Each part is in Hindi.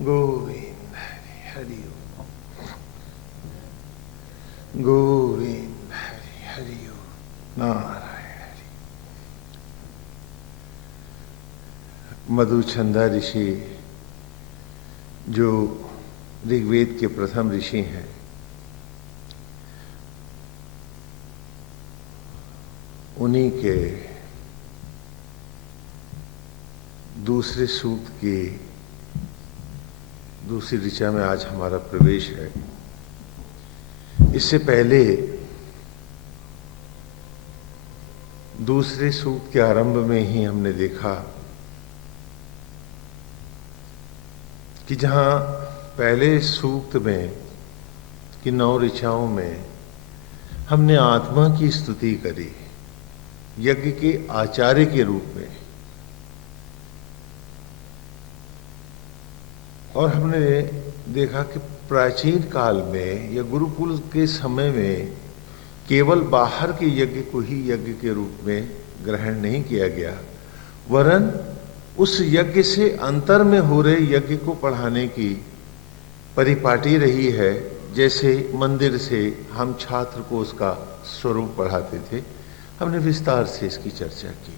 गोविंद हरि हरि ओम। गोविंद हरि हरि ओम। नारायण हरि। मधुचंदा ऋषि जो ऋग्वेद के प्रथम ऋषि हैं, उन्हीं के दूसरे सूक्त की दूसरी ऋचा में आज हमारा प्रवेश है। इससे पहले दूसरे सूक्त के आरंभ में ही हमने देखा कि जहां पहले सूक्त में कि 9 ऋचाओं में हमने आत्मा की स्तुति करी यज्ञ के आचार्य के रूप में, और हमने देखा कि प्राचीन काल में या गुरुकुल के समय में केवल बाहर के यज्ञ को ही यज्ञ के रूप में ग्रहण नहीं किया गया, वरन उस यज्ञ से अंतर में हो रहे यज्ञ को पढ़ाने की परिपाटी रही है। जैसे मंदिर से हम छात्र को उसका स्वरूप पढ़ाते थे, हमने विस्तार से इसकी चर्चा की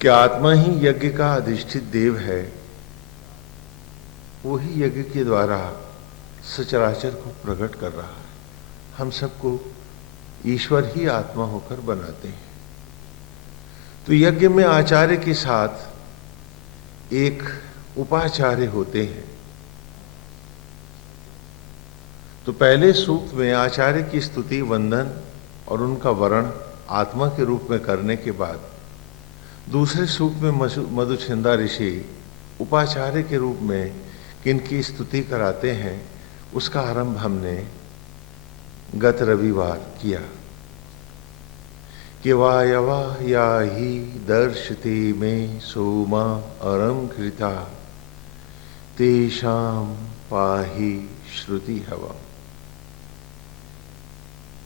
कि आत्मा ही यज्ञ का अधिष्ठित देव है, वो ही यज्ञ के द्वारा सचराचर को प्रकट कर रहा है। हम सबको ईश्वर ही आत्मा होकर बनाते हैं। तो यज्ञ में आचार्य के साथ एक उपाचार्य होते हैं। तो पहले सूक्त में आचार्य की स्तुति, वंदन और उनका वर्ण आत्मा के रूप में करने के बाद दूसरे सूक्त में मधुचंदा ऋषि उपाचार्य के रूप में किनकी स्तुति कराते हैं, उसका आरंभ हमने गत रविवार किया कि वायवा या ही दर्शते में सोमा अरम कृता तेषाम पाहि श्रुति हवा,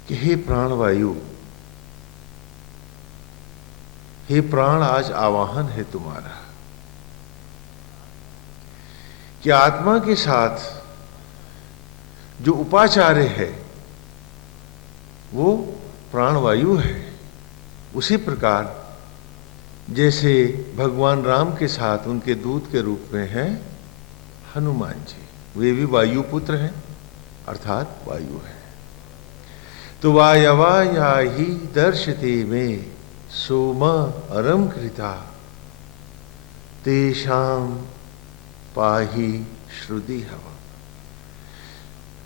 कि हे प्राणवायु, हे प्राण, आज आवाहन है तुम्हारा कि आत्मा के साथ जो उपाचार्य है वो प्राणवायु है। उसी प्रकार जैसे भगवान राम के साथ उनके दूत के रूप में हैं हनुमान जी, वे भी वायु पुत्र हैं, अर्थात वायु है। तो वायवा या ही दर्शते में सोमा अरम कृता तेषाम पाहि श्रुति हवा।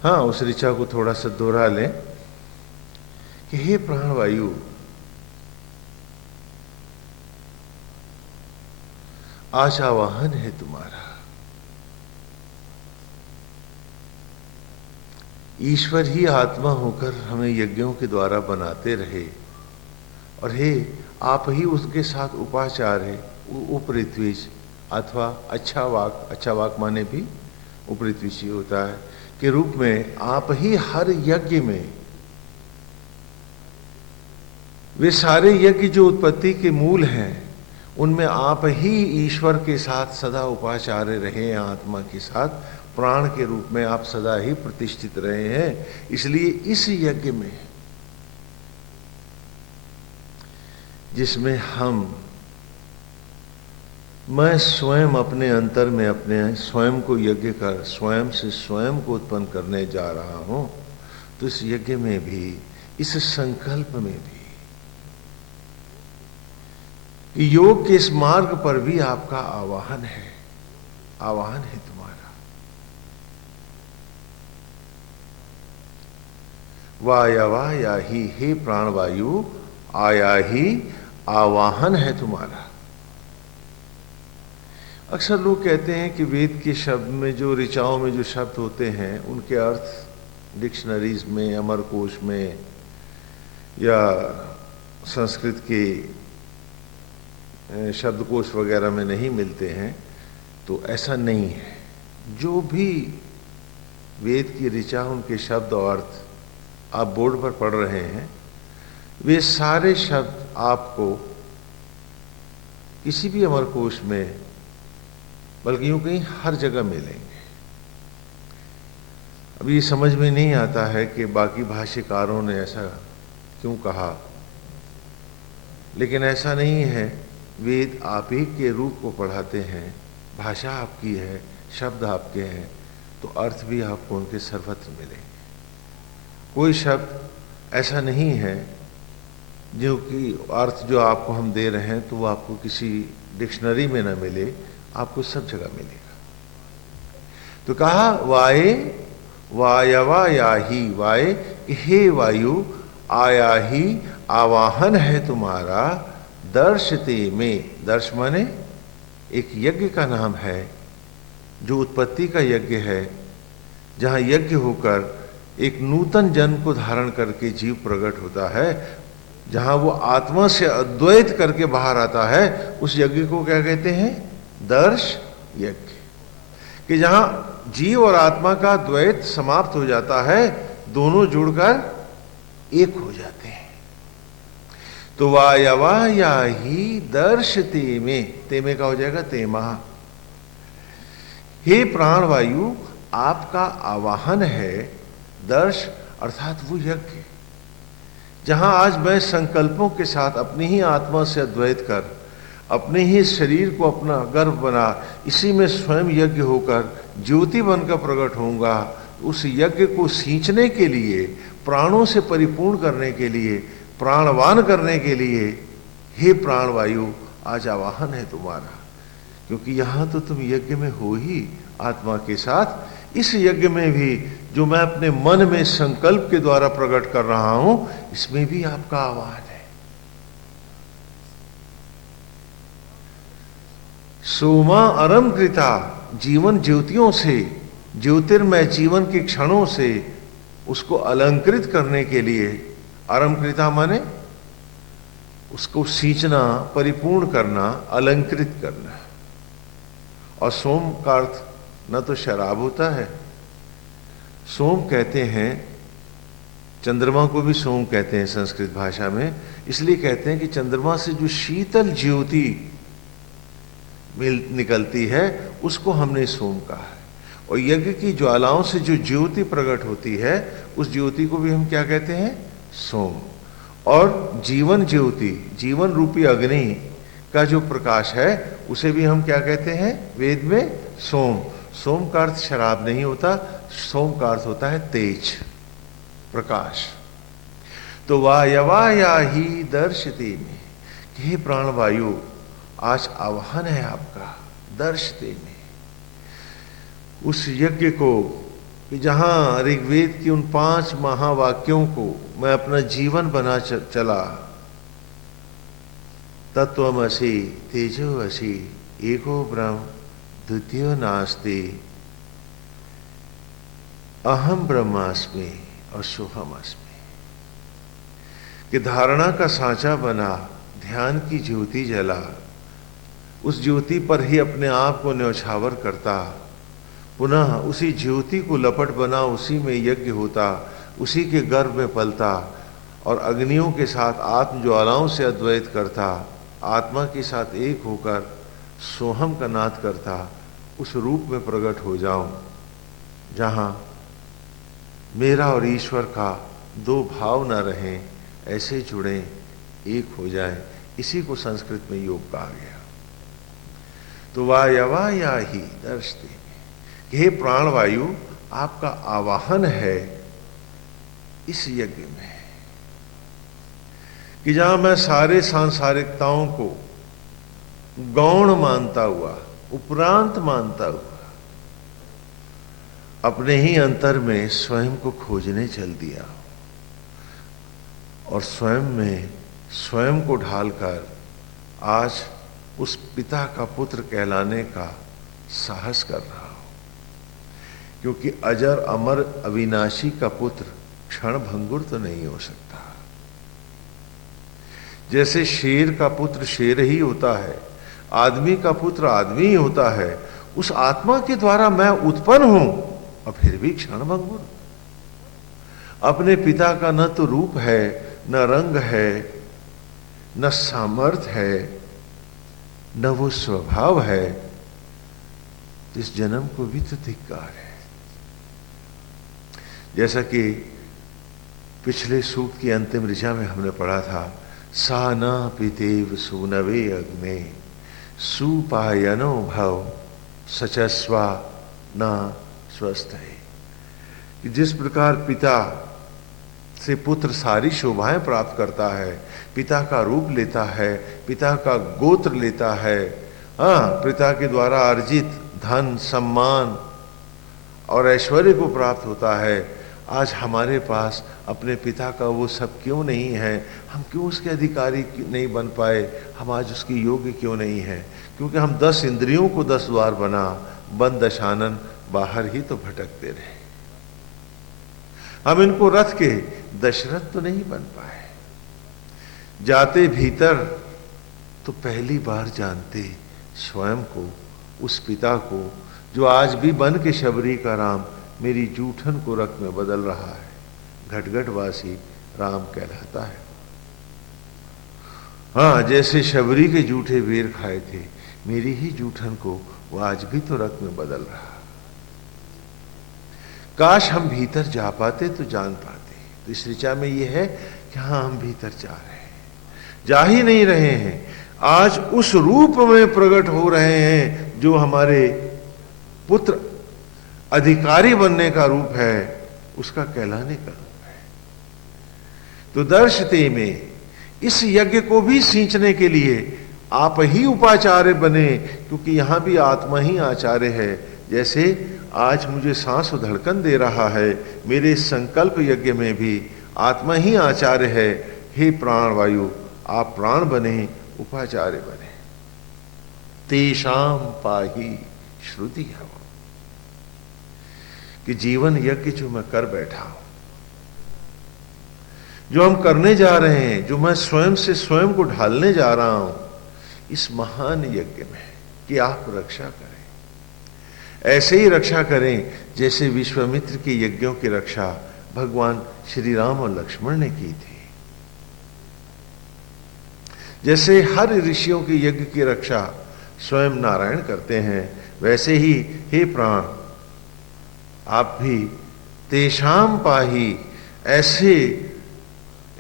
हाँ, उस ऋचा को थोड़ा सा दोहरा लें कि हे प्राणवायु, आज आवाहन है तुम्हारा। ईश्वर ही आत्मा होकर हमें यज्ञों के द्वारा बनाते रहे, और हे आप ही उसके साथ उपाचार्य, उपरित्विज अथवा अच्छा वाक माने भी उपरित्विज होता है, के रूप में आप ही हर यज्ञ में, वे सारे यज्ञ जो उत्पत्ति के मूल हैं उनमें आप ही ईश्वर के साथ सदा उपाचार्य रहे हैं, आत्मा के साथ प्राण के रूप में आप सदा ही प्रतिष्ठित रहे हैं। इसलिए इस यज्ञ में जिसमें मैं स्वयं अपने अंतर में अपने स्वयं को यज्ञ कर स्वयं से स्वयं को उत्पन्न करने जा रहा हूं, तो इस यज्ञ में भी, इस संकल्प में भी, योग के इस मार्ग पर भी आपका आवाहन है, आवाहन है तुम्हारा। वायवा या ही, हे प्राणवायु, आया ही आवाहन है तुम्हारा। अक्सर लोग कहते हैं कि वेद के शब्द में, जो ऋचाओं में जो शब्द होते हैं, उनके अर्थ डिक्शनरीज में, अमरकोश में या संस्कृत के शब्दकोश वगैरह में नहीं मिलते हैं। तो ऐसा नहीं है। जो भी वेद की ऋचा, उनके शब्द और अर्थ आप बोर्ड पर पढ़ रहे हैं, वे सारे शब्द आपको किसी भी अमरकोश में बल्कि यूं कहीं हर जगह मिलेंगे। अब ये समझ में नहीं आता है कि बाकी भाष्यकारों ने ऐसा क्यों कहा, लेकिन ऐसा नहीं है। वेद आप ही के रूप को पढ़ाते हैं, भाषा आपकी है, शब्द आपके हैं, तो अर्थ भी आपको उनके सर्वत्र मिलेंगे। कोई शब्द ऐसा नहीं है जो कि अर्थ जो आपको हम दे रहे हैं तो वो आपको किसी डिक्शनरी में न मिले, आपको सब जगह मिलेगा। तो कहा वाये वायवा याही, वाय हे वायु आया ही आवाहन है तुम्हारा, दर्शते में, दर्श माने एक यज्ञ का नाम है जो उत्पत्ति का यज्ञ है, जहां यज्ञ होकर एक नूतन जन्म को धारण करके जीव प्रकट होता है, जहां वो आत्मा से अद्वैत करके बाहर आता है, उस यज्ञ को क्या कहते हैं? दर्श यज्ञ। कि जहां जीव और आत्मा का द्वैत समाप्त हो जाता है, दोनों जुड़कर एक हो जाते हैं। तो वायवा या ही दर्श ते में का हो जाएगा तेमा। हे प्राण वायु, आपका आवाहन है, दर्श अर्थात वो यज्ञ जहां आज मैं संकल्पों के साथ अपनी ही आत्मा से अद्वैत कर अपने ही शरीर को अपना गर्भ बना, इसी में स्वयं यज्ञ होकर ज्योति बनकर प्रकट होऊंगा। उस यज्ञ को सींचने के लिए, प्राणों से परिपूर्ण करने के लिए, प्राणवान करने के लिए, हे प्राणवायु आज आवाहन है तुम्हारा। क्योंकि यहां तो तुम यज्ञ में हो ही आत्मा के साथ, इस यज्ञ में भी जो मैं अपने मन में संकल्प के द्वारा प्रकट कर रहा हूं, इसमें भी आपका आवाहन है। सोमा अरम कृता, जीवन ज्योतियों से, ज्योतिर्मय जीवन के क्षणों से उसको अलंकृत करने के लिए, अरम कृता माने उसको सींचना, परिपूर्ण करना, अलंकृत करना। और सोम का अर्थ न तो शराब होता है, सोम कहते हैं, चंद्रमा को भी सोम कहते हैं संस्कृत भाषा में, इसलिए कहते हैं कि चंद्रमा से जो शीतल ज्योति निकलती है उसको हमने सोम कहा है। और यज्ञ की ज्वालाओं से जो ज्योति प्रकट होती है, उस ज्योति को भी हम क्या कहते हैं? सोम। और जीवन ज्योति, जीवन रूपी अग्नि का जो प्रकाश है, उसे भी हम क्या कहते हैं वेद में? सोम। सोम का अर्थ शराब नहीं होता, सोम का अर्थ होता है तेज, प्रकाश। तो वायवा या ही दर्शते में, हे प्राणवायु आज आह्वान है आपका, दर्शते में, उस यज्ञ को कि जहां ऋग्वेद की उन 5 महावाक्यों को मैं अपना जीवन बना चला, तत्वमसि तेजोमसि एको ब्रह्म द्वितीयो नास्ति, अहम ब्रह्मास्मि और सोहमस्मि, कि धारणा का सांचा बना, ध्यान की ज्योति जला, उस ज्योति पर ही अपने आप को न्यौछावर करता, पुनः उसी ज्योति को लपट बना, उसी में यज्ञ होता, उसी के गर्भ में पलता और अग्नियों के साथ आत्म ज्वालाओं से अद्वैत करता, आत्मा के साथ एक होकर सोहम का नाद करता, उस रूप में प्रकट हो जाऊं जहां मेरा और ईश्वर का 2 भाव न रहें, ऐसे जुड़ें, एक हो जाएं। इसी को संस्कृत में योग कहा गया। तो वायवा या ही दर्शते, हे प्राणवायु आपका आवाहन है इस यज्ञ में, कि जहां मैं सारे सांसारिकताओं को गौण मानता हुआ, उपरांत मानता हुआ, अपने ही अंतर में स्वयं को खोजने चल दिया और स्वयं में स्वयं को ढालकर आज उस पिता का पुत्र कहलाने का साहस कर रहा हूं। क्योंकि अजर अमर अविनाशी का पुत्र क्षण भंगुर तो नहीं हो सकता। जैसे शेर का पुत्र शेर ही होता है, आदमी का पुत्र आदमी ही होता है, उस आत्मा के द्वारा मैं उत्पन्न हूं और फिर भी क्षण भंगुर। अपने पिता का न तो रूप है, न रंग है, न सामर्थ्य है, न वो स्वभाव है, तो इस जन्म को भी तो धिक्कार है। जैसा कि पिछले सूक्त की अंतिम ऋचा में हमने पढ़ा था, सा न पितेव सूनवे अग्ने सुपायनो भव सचस्वा न स्वस्थ है। कि जिस प्रकार पिता से पुत्र सारी शोभाएं प्राप्त करता है, पिता का रूप लेता है, पिता का गोत्र लेता है, हाँ, पिता के द्वारा अर्जित धन, सम्मान और ऐश्वर्य को प्राप्त होता है। आज हमारे पास अपने पिता का वो सब क्यों नहीं है? हम क्यों उसके अधिकारी नहीं बन पाए? हम आज उसके योग्य क्यों नहीं हैं? क्योंकि हम 10 इंद्रियों को 10 द्वार बना बंद दशानन बाहर ही तो भटकते रहे। हम इनको रथ के दशरथ तो नहीं बन पाए। जाते भीतर तो पहली बार जानते स्वयं को, उस पिता को जो आज भी बन के शबरी का राम मेरी जूठन को रख में बदल रहा है। घटघटवासी राम कहलाता है। हाँ, जैसे शबरी के जूठे बेर खाए थे, मेरी ही जूठन को वो आज भी तो रख में बदल रहा। काश हम भीतर जा पाते तो जान पाते। तो इस ऋचा में ये है कि हाँ, हम भीतर जा रहे हैं, जा ही नहीं रहे हैं। आज उस रूप में प्रकट हो रहे हैं जो हमारे पुत्र अधिकारी बनने का रूप है, उसका कहलाने का रूप है। तो दर्शते में इस यज्ञ को भी सींचने के लिए आप ही उपाचार्य बने, क्योंकि यहां भी आत्मा ही आचार्य है। जैसे आज मुझे सांस धड़कन दे रहा है, मेरे संकल्प यज्ञ में भी आत्मा ही आचार्य है। हे प्राण वायु, आप प्राण बने, उपाचार्य बने। तेषाम पाही श्रुति हवा, कि जीवन यज्ञ जो मैं कर बैठा हूं, जो हम करने जा रहे हैं, जो मैं स्वयं से स्वयं को ढालने जा रहा हूं इस महान यज्ञ में, कि आप रक्षा करें। ऐसे ही रक्षा करें जैसे विश्वामित्र के यज्ञों की रक्षा भगवान श्री राम और लक्ष्मण ने की थी। जैसे हर ऋषियों के यज्ञ की रक्षा स्वयं नारायण करते हैं, वैसे ही हे प्राण, आप भी तेषाम पाही, ऐसे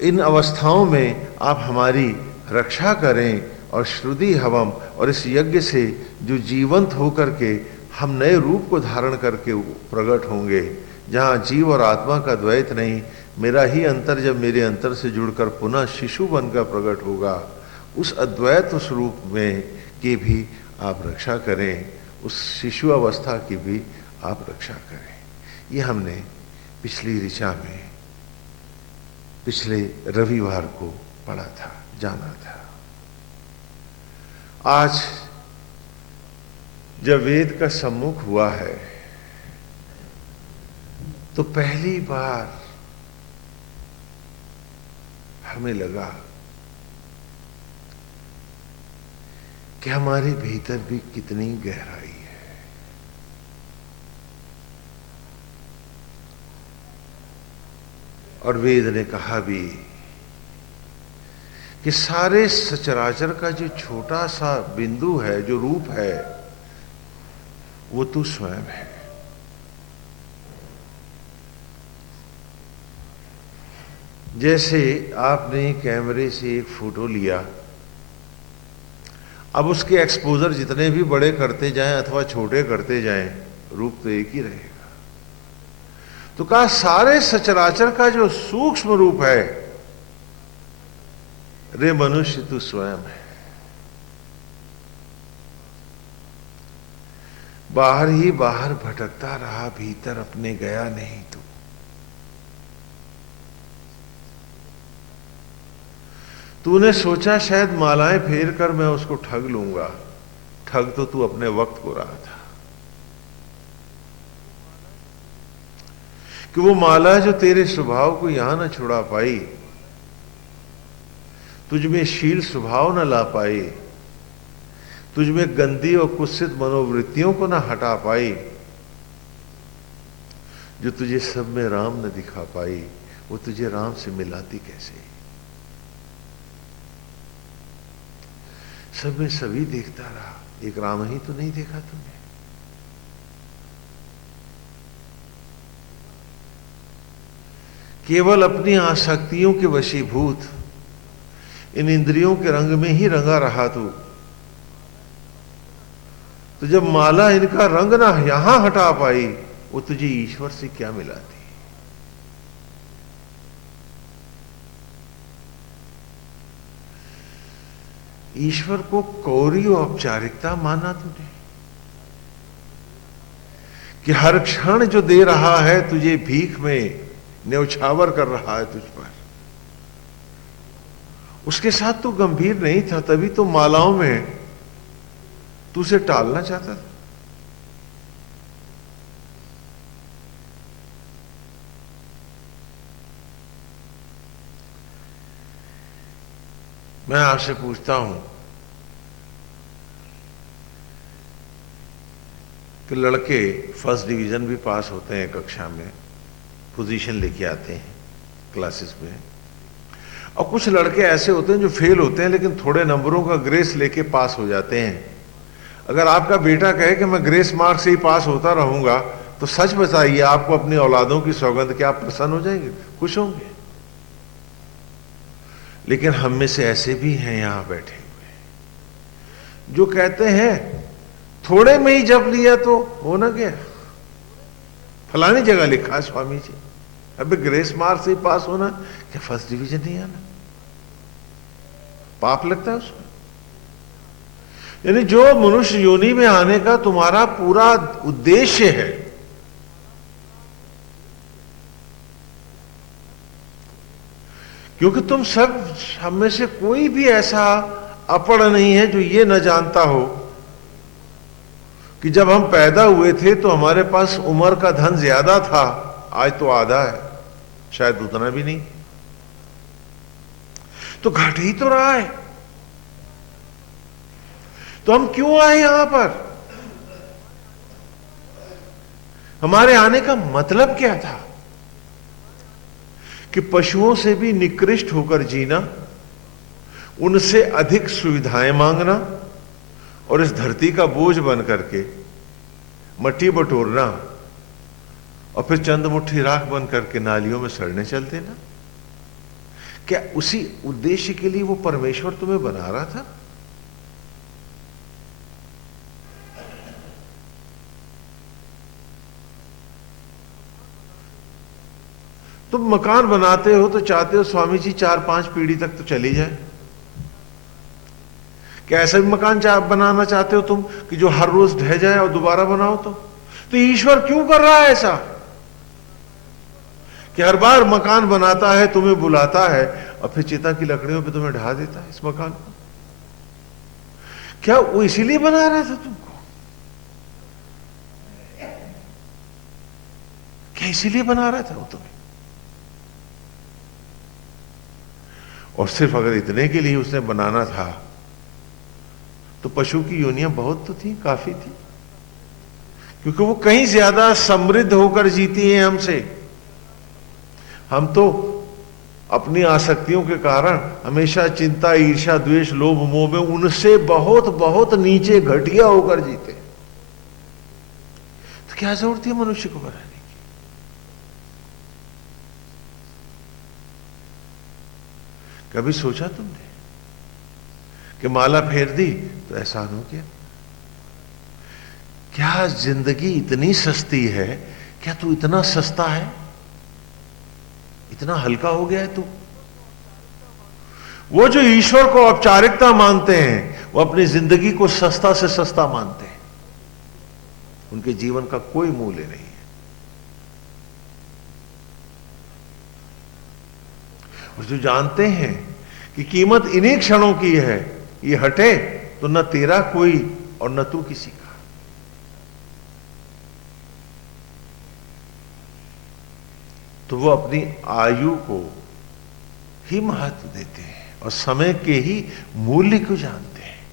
इन अवस्थाओं में आप हमारी रक्षा करें। और श्रुति हवम, और इस यज्ञ से जो जीवंत होकर के हम नए रूप को धारण करके प्रकट होंगे, जहाँ जीव और आत्मा का द्वैत नहीं, मेरा ही अंतर जब मेरे अंतर से जुड़कर पुनः शिशु बनकर प्रकट होगा, उस अद्वैत उस रूप में की भी आप रक्षा करें, उस शिशु अवस्था की भी आप रक्षा करें। ये हमने पिछली ऋचा में पिछले रविवार को पढ़ा था, जाना था। आज जब वेद का सम्मुख हुआ है तो पहली बार हमें लगा कि हमारे भीतर भी कितनी गहराई है। और वेद ने कहा भी कि सारे सचराचर का जो छोटा सा बिंदु है, जो रूप है, वो तू स्वयं है। जैसे आपने कैमरे से एक फोटो लिया, अब उसके एक्सपोजर जितने भी बड़े करते जाएं अथवा छोटे करते जाएं, रूप तो एक ही रहेगा। तो कहा सारे सचराचर का जो सूक्ष्म रूप है, रे मनुष्य तू स्वयं है। बाहर ही बाहर भटकता रहा, भीतर अपने गया नहीं तू। तूने सोचा शायद मालाएं फेर कर मैं उसको ठग लूंगा, ठग तो तू अपने वक्त को रहा था। कि वो माला जो तेरे स्वभाव को यहां न छुड़ा पाई, तुझमें शील स्वभाव न ला पाई, तुझमें गंदी और कुत्सित मनोवृत्तियों को न हटा पाई, जो तुझे सब में राम न दिखा पाई, वो तुझे राम से मिलाती कैसे? सब में सभी देखता रहा, एक राम ही तो नहीं देखा तुमने। केवल अपनी आसक्तियों के वशीभूत इन इंद्रियों के रंग में ही रंगा रहा तू, तो जब माला इनका रंग ना यहां हटा पाई, वो तुझे ईश्वर से क्या मिलाती। ईश्वर को कौरी औपचारिकता माना तूने कि हर क्षण जो दे रहा है तुझे भीख में न्यौछावर कर रहा है तुझ पर, उसके साथ तू गंभीर नहीं था, तभी तो मालाओं में तू उसे टालना चाहता था। मैं आपसे पूछता हूं कि लड़के फर्स्ट डिवीजन भी पास होते हैं, कक्षा में पोजीशन लेके आते हैं क्लासेस में, और कुछ लड़के ऐसे होते हैं जो फेल होते हैं लेकिन थोड़े नंबरों का ग्रेस लेके पास हो जाते हैं। अगर आपका बेटा कहे कि मैं ग्रेस मार्क से ही पास होता रहूंगा, तो सच बताइए, आपको अपनी औलादों की सौगंध, क्या आप प्रसन्न हो जाएंगे, खुश होंगे? लेकिन हम में से ऐसे भी हैं यहां बैठे हुए जो कहते हैं थोड़े में ही जप लिया तो हो ना गया, फलानी जगह लिखा है स्वामी जी, अबे ग्रेस मार्क से ही पास होना, क्या फर्स्ट डिवीजन नहीं आना? पाप लगता है उसमें। यानी जो मनुष्य योनि में आने का तुम्हारा पूरा उद्देश्य है, क्योंकि तुम सब, हम में से कोई भी ऐसा अपढ़ नहीं है जो ये न जानता हो कि जब हम पैदा हुए थे तो हमारे पास उम्र का धन ज्यादा था, आज तो आधा है, शायद उतना भी नहीं, तो घट ही तो रहा है। तो हम क्यों आए यहां पर? हमारे आने का मतलब क्या था? कि पशुओं से भी निकृष्ट होकर जीना, उनसे अधिक सुविधाएं मांगना, और इस धरती का बोझ बन करके मट्टी बटोरना, और फिर चंद मुट्ठी राख बन करके नालियों में सड़ने चल देना। क्या उसी उद्देश्य के लिए वो परमेश्वर तुम्हें बना रहा था? तुम मकान बनाते हो तो चाहते हो स्वामी जी 4-5 पीढ़ी तक तो चली जाए। क्या ऐसा भी मकान बनाना चाहते हो तुम कि जो हर रोज ढह जाए और दोबारा बनाओ? तो ईश्वर क्यों कर रहा है ऐसा कि हर बार मकान बनाता है, तुम्हें बुलाता है, और फिर चिता की लकड़ियों पे तुम्हें ढा देता है इस मकान को? क्या वो इसीलिए बना रहा था तुमको? क्या इसीलिए बना रहा था वो तुम्हें? और सिर्फ अगर इतने के लिए उसने बनाना था तो पशु की योनियां बहुत तो थी, काफी थी, क्योंकि वो कहीं ज्यादा समृद्ध होकर जीती हैं हमसे। हम तो अपनी आसक्तियों के कारण हमेशा चिंता, ईर्ष्या, द्वेष, लोभ, मोह में उनसे बहुत बहुत नीचे घटिया होकर जीते। तो क्या जरूरत है मनुष्य को बनाने की? कभी सोचा तुमने कि माला फेर दी तो एहसान हो गया? क्या जिंदगी इतनी सस्ती है? क्या तू इतना सस्ता है, इतना हल्का हो गया है तू? वो जो ईश्वर को औपचारिकता मानते हैं, वो अपनी जिंदगी को सस्ता से सस्ता मानते हैं, उनके जीवन का कोई मूल्य नहीं है। और जो जानते हैं कि कीमत इन्हीं क्षणों की है, ये हटे तो न तेरा कोई और न तू किसी का। तो वो अपनी आयु को ही महत्व देते हैं और समय के ही मूल्य को जानते हैं।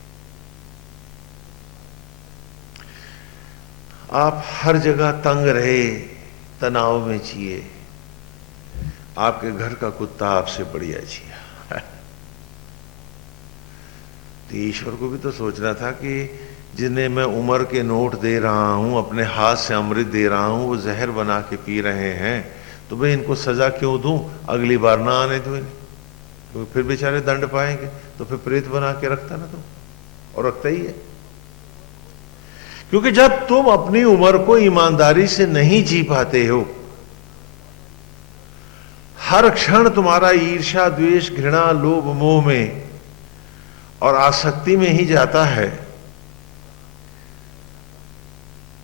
आप हर जगह तंग रहे, तनाव में जिए, आपके घर का कुत्ता आपसे बढ़िया जिया। तो ईश्वर को भी तो सोचना था कि जिन्हें मैं उम्र के नोट दे रहा हूं, अपने हाथ से अमृत दे रहा हूं, वो जहर बना के पी रहे हैं, तो भाई इनको सजा क्यों दूं, अगली बार ना आने दो इन्हें, तो फिर बेचारे दंड पाएंगे। तो फिर प्रेत बना के रखता ना तुम, और रखता ही है। क्योंकि जब तुम अपनी उम्र को ईमानदारी से नहीं जी पाते हो, हर क्षण तुम्हारा ईर्ष्या, द्वेष, घृणा, लोभ, मोह में और आसक्ति में ही जाता है,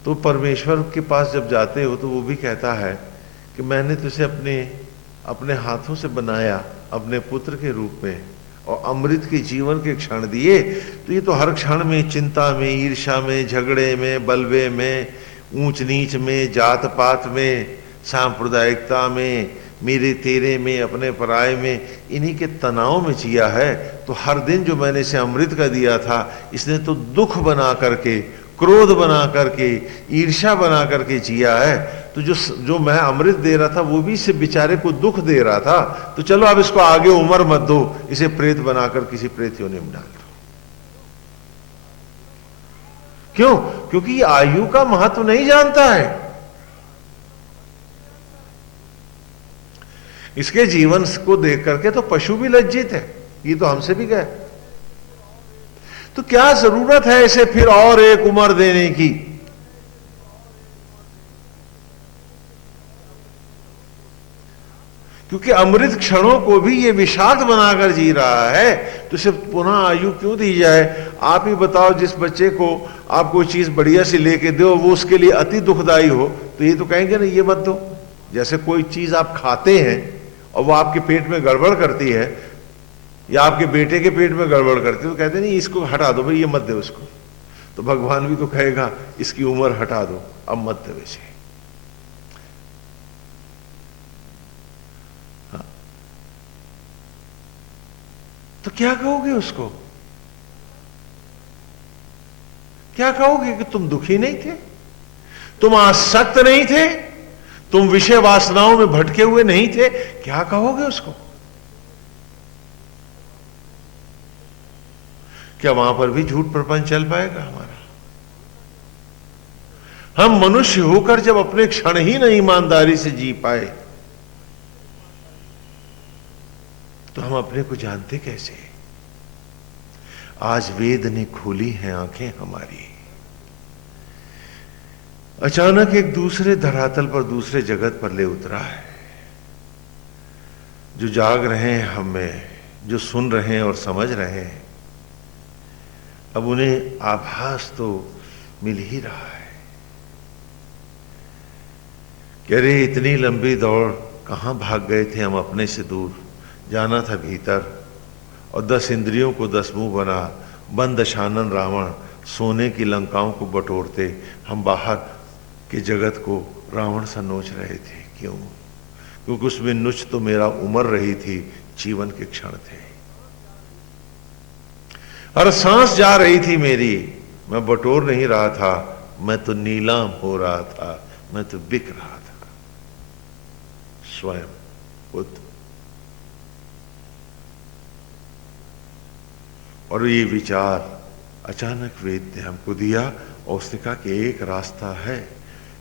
तो परमेश्वर के पास जब जाते हो तो वो भी कहता है कि मैंने तुझे अपने हाथों से बनाया, अपने पुत्र के रूप में, और अमृत के जीवन के क्षण दिए। तो ये तो हर क्षण में चिंता में, ईर्ष्या में, झगड़े में, बलवे में, ऊंच नीच में, जात पात में, सांप्रदायिकता में, मेरे तेरे में, अपने पराये में, इन्हीं के तनाव में जिया है। तो हर दिन जो मैंने इसे अमृत का दिया था, इसने तो दुख बना करके, क्रोध बना करके, ईर्ष्या बना करके जिया है। तो जो मैं अमृत दे रहा था वो भी इसे बेचारे को दुख दे रहा था। तो चलो अब इसको आगे उम्र मत दो, इसे प्रेत बनाकर किसी प्रेत योनि में डाल दो। क्यों? क्योंकि ये आयु का महत्व नहीं जानता है। इसके जीवन को देख करके तो पशु भी लज्जित है, ये तो हमसे भी गए। तो क्या जरूरत है इसे फिर और एक उम्र देने की? क्योंकि अमृत क्षणों को भी ये विषाद बनाकर जी रहा है, तो सिर्फ पुनः आयु क्यों दी जाए? आप ही बताओ, जिस बच्चे को आप कोई चीज बढ़िया सी लेके दो, वो उसके लिए अति दुखदाई हो, तो ये तो कहेंगे ना ये मत दो। जैसे कोई चीज आप खाते हैं और वो आपके पेट में गड़बड़ करती है, या आपके बेटे के पेट में गड़बड़ करती है, तो कहते नहीं इसको हटा दो भाई, ये मत दे उसको। तो भगवान भी तो कहेगा इसकी उम्र हटा दो, अब मत दे वैसे। हाँ। तो क्या कहोगे उसको? क्या कहोगे कि तुम दुखी नहीं थे, तुम आसक्त नहीं थे, तुम विषय वासनाओं में भटके हुए नहीं थे? क्या कहोगे उसको? क्या वहां पर भी झूठ प्रपंच चल पाएगा हमारा? हम मनुष्य होकर जब अपने क्षण ही नहीं ईमानदारी से जी पाए, तो हम अपने को जानते कैसे? आज वेद ने खोली हैं आंखें हमारी। अचानक एक दूसरे धरातल पर, दूसरे जगत पर ले उतरा है। जो जाग रहे हैं हमें, जो सुन रहे हैं और समझ रहे हैं, अब उन्हें आभास तो मिल ही रहा है कि अरे इतनी लंबी दौड़, कहां भाग गए थे हम अपने से दूर, जाना था भीतर, और 10 इंद्रियों को 10 मुंह बना, बंद शानन रावण सोने की लंकाओं को बटोरते हम बाहर के जगत को रावण सा नोच रहे थे। क्यों? क्योंकि उसमें नुच तो मेरा उम्र रही थी, जीवन के क्षण थे, हर सांस जा रही थी मेरी, मैं बटोर नहीं रहा था, मैं तो नीलाम हो रहा था, मैं तो बिक रहा था स्वयं खुद। और ये विचार अचानक वेद ने हमको दिया, और उसने कहा कि एक रास्ता है,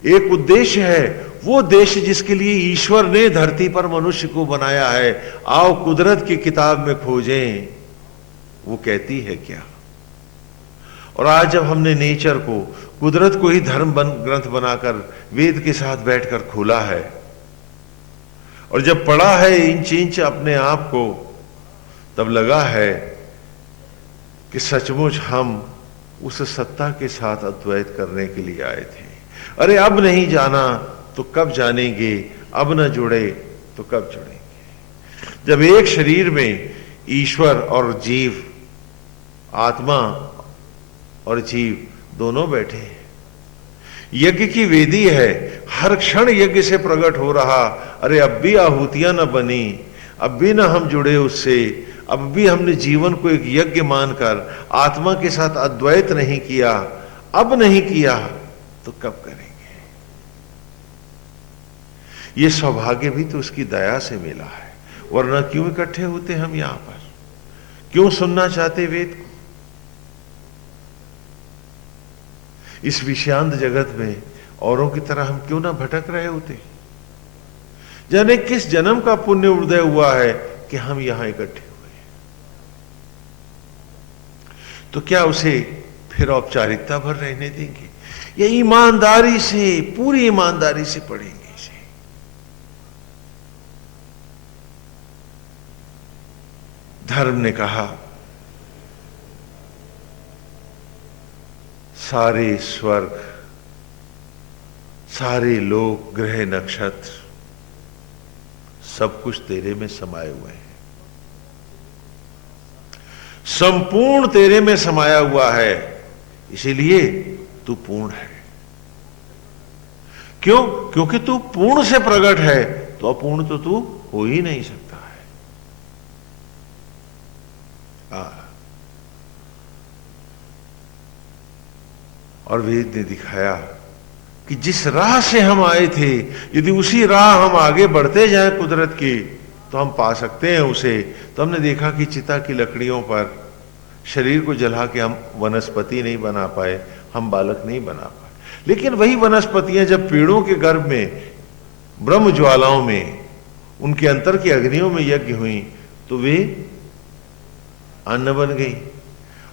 एक उद्देश्य है, वो उद्देश्य जिसके लिए ईश्वर ने धरती पर मनुष्य को बनाया है। आओ कुदरत की किताब में खोजें, वो कहती है क्या। और आज जब हमने नेचर को, कुदरत को ही धर्म ग्रंथ बनाकर वेद के साथ बैठकर खोला है, और जब पढ़ा है इंच इंच अपने आप को, तब लगा है कि सचमुच हम उस सत्ता के साथ अद्वैत करने के लिए आए थे। अरे अब नहीं जाना तो कब जानेंगे, अब न जुड़े तो कब जुड़ेंगे। जब एक शरीर में ईश्वर और जीव, आत्मा और जीव दोनों बैठे हैं, यज्ञ की वेदी है, हर क्षण यज्ञ से प्रकट हो रहा। अरे अब भी आहुतियां न बनी, अब भी न हम जुड़े उससे, अब भी हमने जीवन को एक यज्ञ मानकर आत्मा के साथ अद्वैत नहीं किया, अब नहीं किया तो कब करेंगे। ये सौभाग्य भी तो उसकी दया से मिला है, वरना क्यों इकट्ठे होते हम यहां पर, क्यों सुनना चाहते वेद को। इस विषांत जगत में औरों की तरह हम क्यों ना भटक रहे होते। जाने किस जन्म का पुण्य उदय हुआ है कि हम यहां इकट्ठे हुए। तो क्या उसे फिर औपचारिकता भर रहने देंगे या ईमानदारी से, पूरी ईमानदारी से पढ़ेंगे इसे? धर्म ने कहा सारे स्वर्ग, सारे लोक, ग्रह, नक्षत्र, सब कुछ तेरे में समाये हुए हैं, संपूर्ण तेरे में समाया हुआ है, इसीलिए तू पूर्ण है। क्यों? क्योंकि तू पूर्ण से प्रकट है, तो अपूर्ण तो तू हो ही नहीं सकता है। और वेद ने दिखाया कि जिस राह से हम आए थे, यदि उसी राह हम आगे बढ़ते जाएं कुदरत की, तो हम पा सकते हैं उसे। तो हमने देखा कि चिता की लकड़ियों पर शरीर को जला के हम वनस्पति नहीं बना पाए, हम बालक नहीं बना पाए, लेकिन वही वनस्पतियां जब पेड़ों के गर्भ में ब्रह्म ज्वालाओं में, उनके अंतर की अग्नियों में यज्ञ हुई, तो वे अन्न बन गई।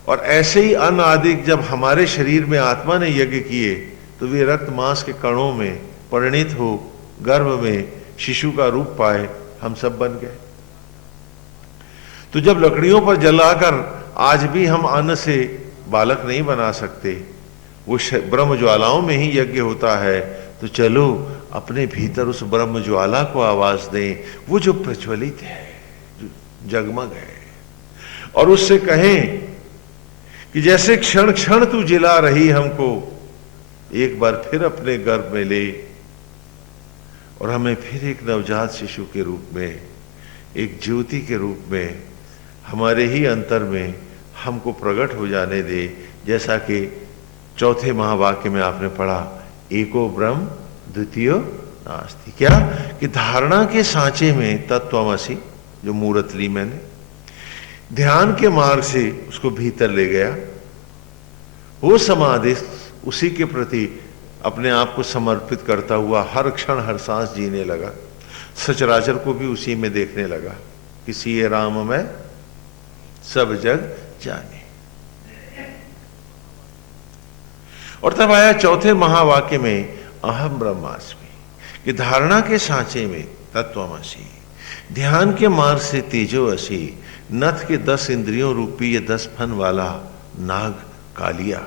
और ऐसे ही अन्न आदि जब हमारे शरीर में आत्मा ने यज्ञ किए, तो वे रक्त मांस के कणों में परिणित हो गर्भ में शिशु का रूप पाए, हम सब बन गए। तो जब लकड़ियों पर जलाकर आज भी हम अन्न से बालक नहीं बना सकते, वो ब्रह्म ज्वालाओं में ही यज्ञ होता है, तो चलो अपने भीतर उस ब्रह्म ज्वाला को आवाज दें, वो जो प्रज्वलित है, जो जगमग है, और उससे कहें कि जैसे क्षण क्षण तू जिला रही हमको, एक बार फिर अपने गर्भ में ले और हमें फिर एक नवजात शिशु के रूप में, एक ज्योति के रूप में हमारे ही अंतर में हमको प्रकट हो जाने दे। जैसा कि चौथे महावाक्य में आपने पढ़ा, एको ब्रह्म द्वितीयो नास्ति। क्या? कि धारणा के सांचे में तत्त्वमसि, जो मूर्त ली मैंने, ध्यान के मार्ग से उसको भीतर ले गया, वो समाधि उसी के प्रति अपने आप को समर्पित करता हुआ हर क्षण हर सांस जीने लगा, सचराचर को भी उसी में देखने लगा, किसी ये राम में सब जग जाने। और तब आया चौथे महावाक्य में अहम ब्रह्मास्मि, कि धारणा के सांचे में तत्त्वमसि, ध्यान के मार्ग से तेजोअसि, नथ के 10 इंद्रियों रूपी ये 10 फन वाला नाग कालिया,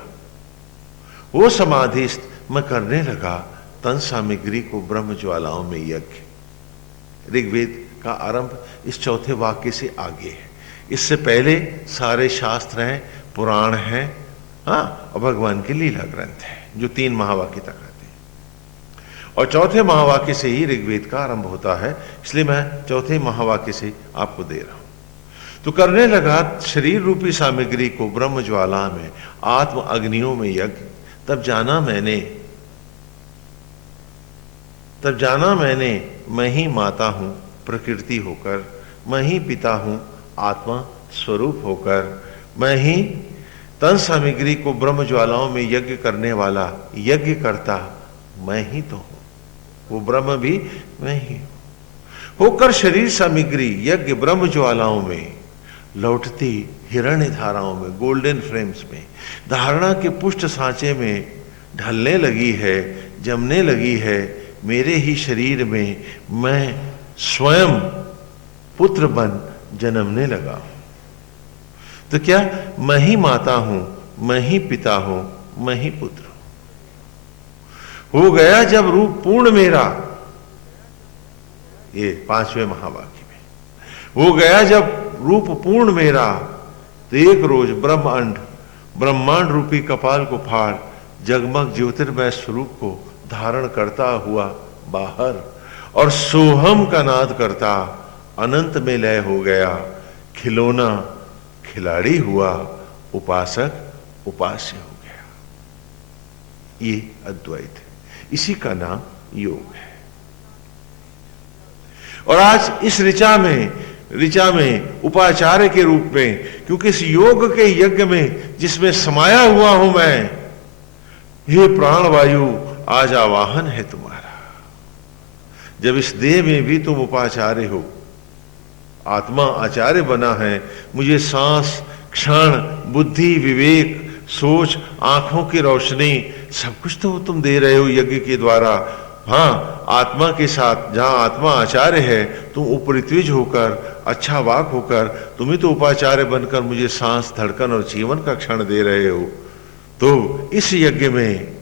वो समाधिस्थ मैं करने लगा तन सामग्री को ब्रह्म ज्वालाओं में यज्ञ। ऋग्वेद का आरंभ इस चौथे वाक्य से आगे है। इससे पहले सारे शास्त्र हैं, पुराण हैं, हाँ, और भगवान के लीला ग्रंथ है, जो 3 महावाक्य तक आते हैं। और चौथे महावाक्य से ही ऋग्वेद का आरंभ होता है, इसलिए मैं चौथे महावाक्य से आपको दे रहा हूं। तो करने लगा शरीर रूपी सामग्री को ब्रह्म ज्वाला में, आत्म अग्नियों में यज्ञ। तब जाना मैंने मैं ही माता हूं प्रकृति होकर, मैं ही पिता हूं आत्मा स्वरूप होकर, मैं ही तन सामग्री को ब्रह्म ज्वालाओं में यज्ञ करने वाला यज्ञ करता मैं ही तो हूं, वो ब्रह्म भी मैं ही होकर शरीर सामग्री यज्ञ ब्रह्म ज्वालाओं में लौटती हिरण्य धाराओं में, गोल्डन फ्रेम्स में, धारणा के पुष्ट सांचे में ढलने लगी है, जमने लगी है। मेरे ही शरीर में मैं स्वयं पुत्र बन जन्मने लगा हूं। तो क्या? मैं ही माता हूं, मैं ही पिता हूं, मैं ही पुत्र हूं। हो गया जब रूप पूर्ण मेरा, ये 5वें महावाक्य में, हो गया जब रूप पूर्ण मेरा, तो एक रोज ब्रह्मांड रूपी कपाल को फाड़ जगमग ज्योतिर्मय स्वरूप को धारण करता हुआ बाहर, और सोहम का नाद करता अनंत में लय हो गया। खिलौना खिलाड़ी हुआ, उपासक उपास्य हो गया। ये अद्वैत है, इसी का नाम योग है। और आज इस ऋचा में उपाचार्य के रूप में, क्योंकि इस योग के यज्ञ में जिसमें समाया हुआ हूं मैं, ये प्राणवायु आज आवाहन है तुम्हारा। जब इस देह में भी तुम उपाचार्य हो, आत्मा आचार्य बना है, मुझे सांस, क्षण, बुद्धि, विवेक, सोच, आंखों की रोशनी, सब कुछ तो तुम दे रहे हो यज्ञ के द्वारा। हाँ, आत्मा के साथ, जहां आत्मा आचार्य है, तुम उपरित्विज होकर, अच्छा वाक होकर, तुम ही तो उपाचार्य बनकर मुझे सांस, धड़कन और जीवन का क्षण दे रहे हो। तो इस यज्ञ में,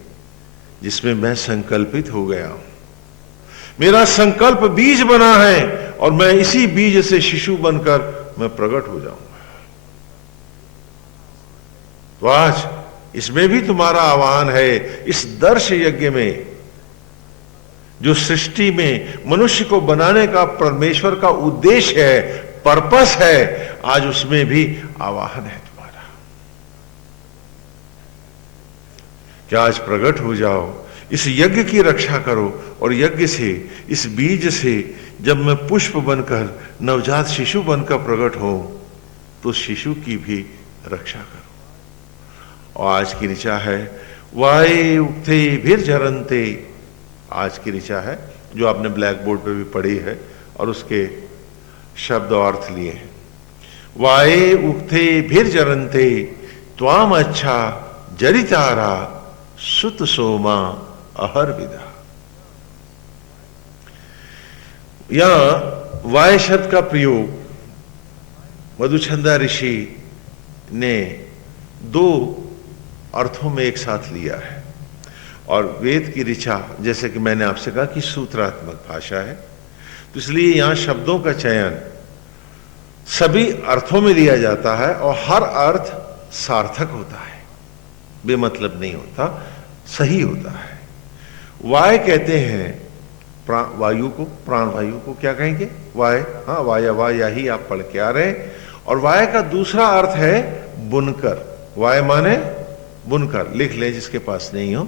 जिसमें मैं संकल्पित हो गया हूं, मेरा संकल्प बीज बना है, और मैं इसी बीज से शिशु बनकर मैं प्रकट हो जाऊंगा। तो आज इसमें भी तुम्हारा आह्वान है, इस दर्श यज्ञ में, जो सृष्टि में मनुष्य को बनाने का परमेश्वर का उद्देश्य है, पर्पस है, आज उसमें भी आह्वान है तुम्हारा। क्या आज प्रकट हो जाओ, इस यज्ञ की रक्षा करो, और यज्ञ से, इस बीज से जब मैं पुष्प बनकर, नवजात शिशु बनकर प्रकट हो, तो शिशु की भी रक्षा करो। और आज की ऋचा है वाये उक्थे भीर जरंते। आज की ऋचा है जो आपने ब्लैक बोर्ड पे भी पढ़ी है और उसके शब्द और अर्थ लिए हैं। वाये उक्थे भीर जरंते त्वाम अच्छा जरितारा सुत सोमा अहर विदा। यहां वाय शब्द का प्रयोग मधुचंदा ऋषि ने दो अर्थों में एक साथ लिया है। और वेद की ऋचा, जैसे कि मैंने आपसे कहा कि सूत्रात्मक भाषा है, तो इसलिए यहां शब्दों का चयन सभी अर्थों में लिया जाता है और हर अर्थ सार्थक होता है, बेमतलब नहीं होता, सही होता है। वाय कहते हैं वायु को, प्राण वायु को क्या कहेंगे? वाय। हाँ, वाया वाया ही आप पढ़ के आ रहे हैं। और वाय का दूसरा अर्थ है बुनकर। वाय माने बुनकर, लिख ले जिसके पास नहीं हो।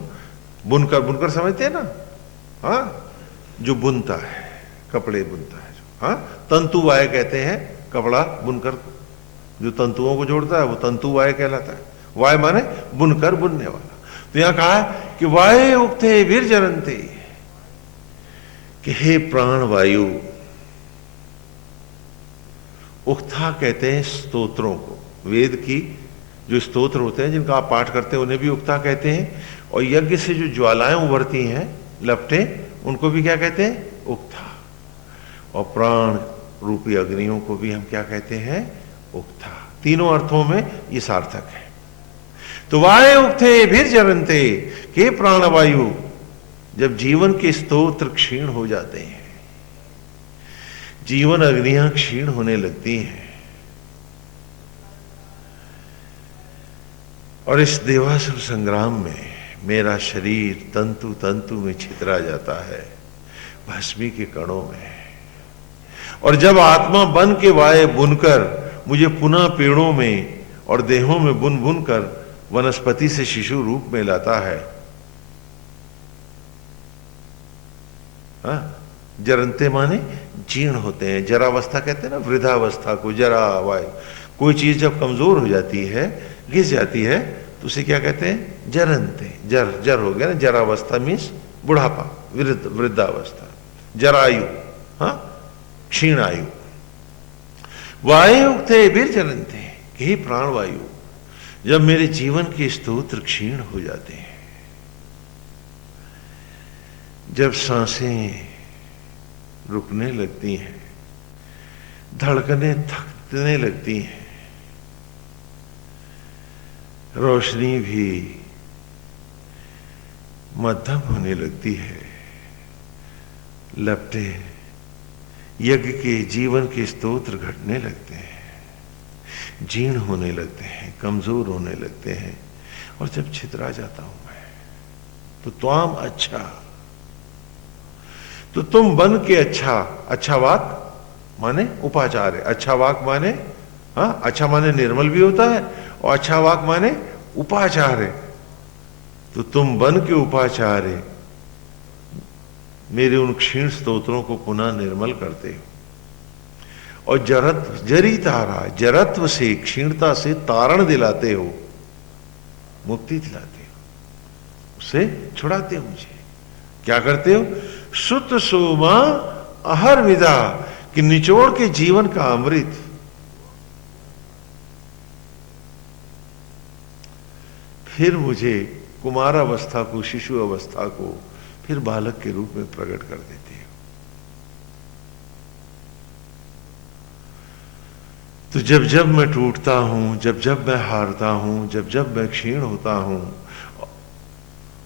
बुनकर, बुनकर समझते हैं ना? हाँ, जो बुनता है, कपड़े बुनता है। हाँ, तंतु वाय कहते हैं कपड़ा बुनकर, जो तंतुओं को जोड़ता है वो तंतु वाय कहलाता है। वाय माने बुनकर, बुनने वाला। तो यहां कहा कि वाये उक्ते वीर जरंते, कि हे प्राण वायु। उक्था कहते हैं स्तोत्रों को, वेद की जो स्तोत्र होते हैं जिनका आप पाठ करते हैं उन्हें भी उक्था कहते हैं। और यज्ञ से जो ज्वालाएं उभरती हैं, लपटें, उनको भी क्या कहते हैं? उक्था। और प्राण रूपी अग्नियों को भी हम क्या कहते हैं? उक्था। तीनों अर्थों में ये सार्थक है। तो वाये उक्थे भीर जरंते, के प्राणवायु। जब जीवन के स्तोत्र क्षीण हो जाते हैं, जीवन अग्नियां क्षीण होने लगती हैं, और इस देवासुर संग्राम में मेरा शरीर तंतु तंतु में छितरा जाता है, भस्मी के कणों में। और जब आत्मा बन के वाये बुनकर मुझे पुनः पेड़ों में और देहों में बुन बुन कर वनस्पति से शिशु रूप में लाता है। हाँ, जरंते माने जीर्ण होते हैं। जरावस्था कहते हैं ना वृद्धावस्था को, जरा वायु। कोई चीज जब कमजोर हो जाती है, घिस जाती है, तो उसे क्या कहते हैं? जरंते। जर, जर हो गया ना, जरावस्था मीन्स बुढ़ापा, वृद्धावस्था, जरायु, हाँ, क्षीण आयु। वायु उक्ते वीर जरंते, हे प्राण वायु, जब मेरे जीवन के स्तोत्र क्षीण हो जाते हैं, जब सांसें रुकने लगती हैं, धड़कनें थकने लगती हैं, रोशनी भी मध्यम होने लगती है, लपटे यज्ञ के जीवन के स्तोत्र घटने लगते हैं, जीर्ण होने लगते हैं, कमजोर होने लगते हैं, और जब छितरा जाता हूं मैं, तो त्वाम अच्छा, तो तुम बन के अच्छा। अच्छा वाक माने उपाचार्य, अच्छा वाक माने, हाँ, अच्छा माने निर्मल भी होता है, और अच्छा वाक माने उपाचार्य। तो तुम बन के उपाचार्य मेरे उन क्षीण स्तोत्रों को पुनः निर्मल करते हो, और जरी तारा, जरत्व से, क्षीणता से तारण दिलाते हो, मुक्ति दिलाते हो, उससे छुड़ाते हो मुझे। क्या करते हो? सुत सोमा अहर विदा, कि निचोड़ के जीवन का अमृत। फिर मुझे कुमार अवस्था को, शिशु अवस्था को फिर बालक के रूप में प्रकट कर देते हो। तो जब जब मैं टूटता हूं, जब जब मैं हारता हूं, जब जब मैं क्षीण होता हूं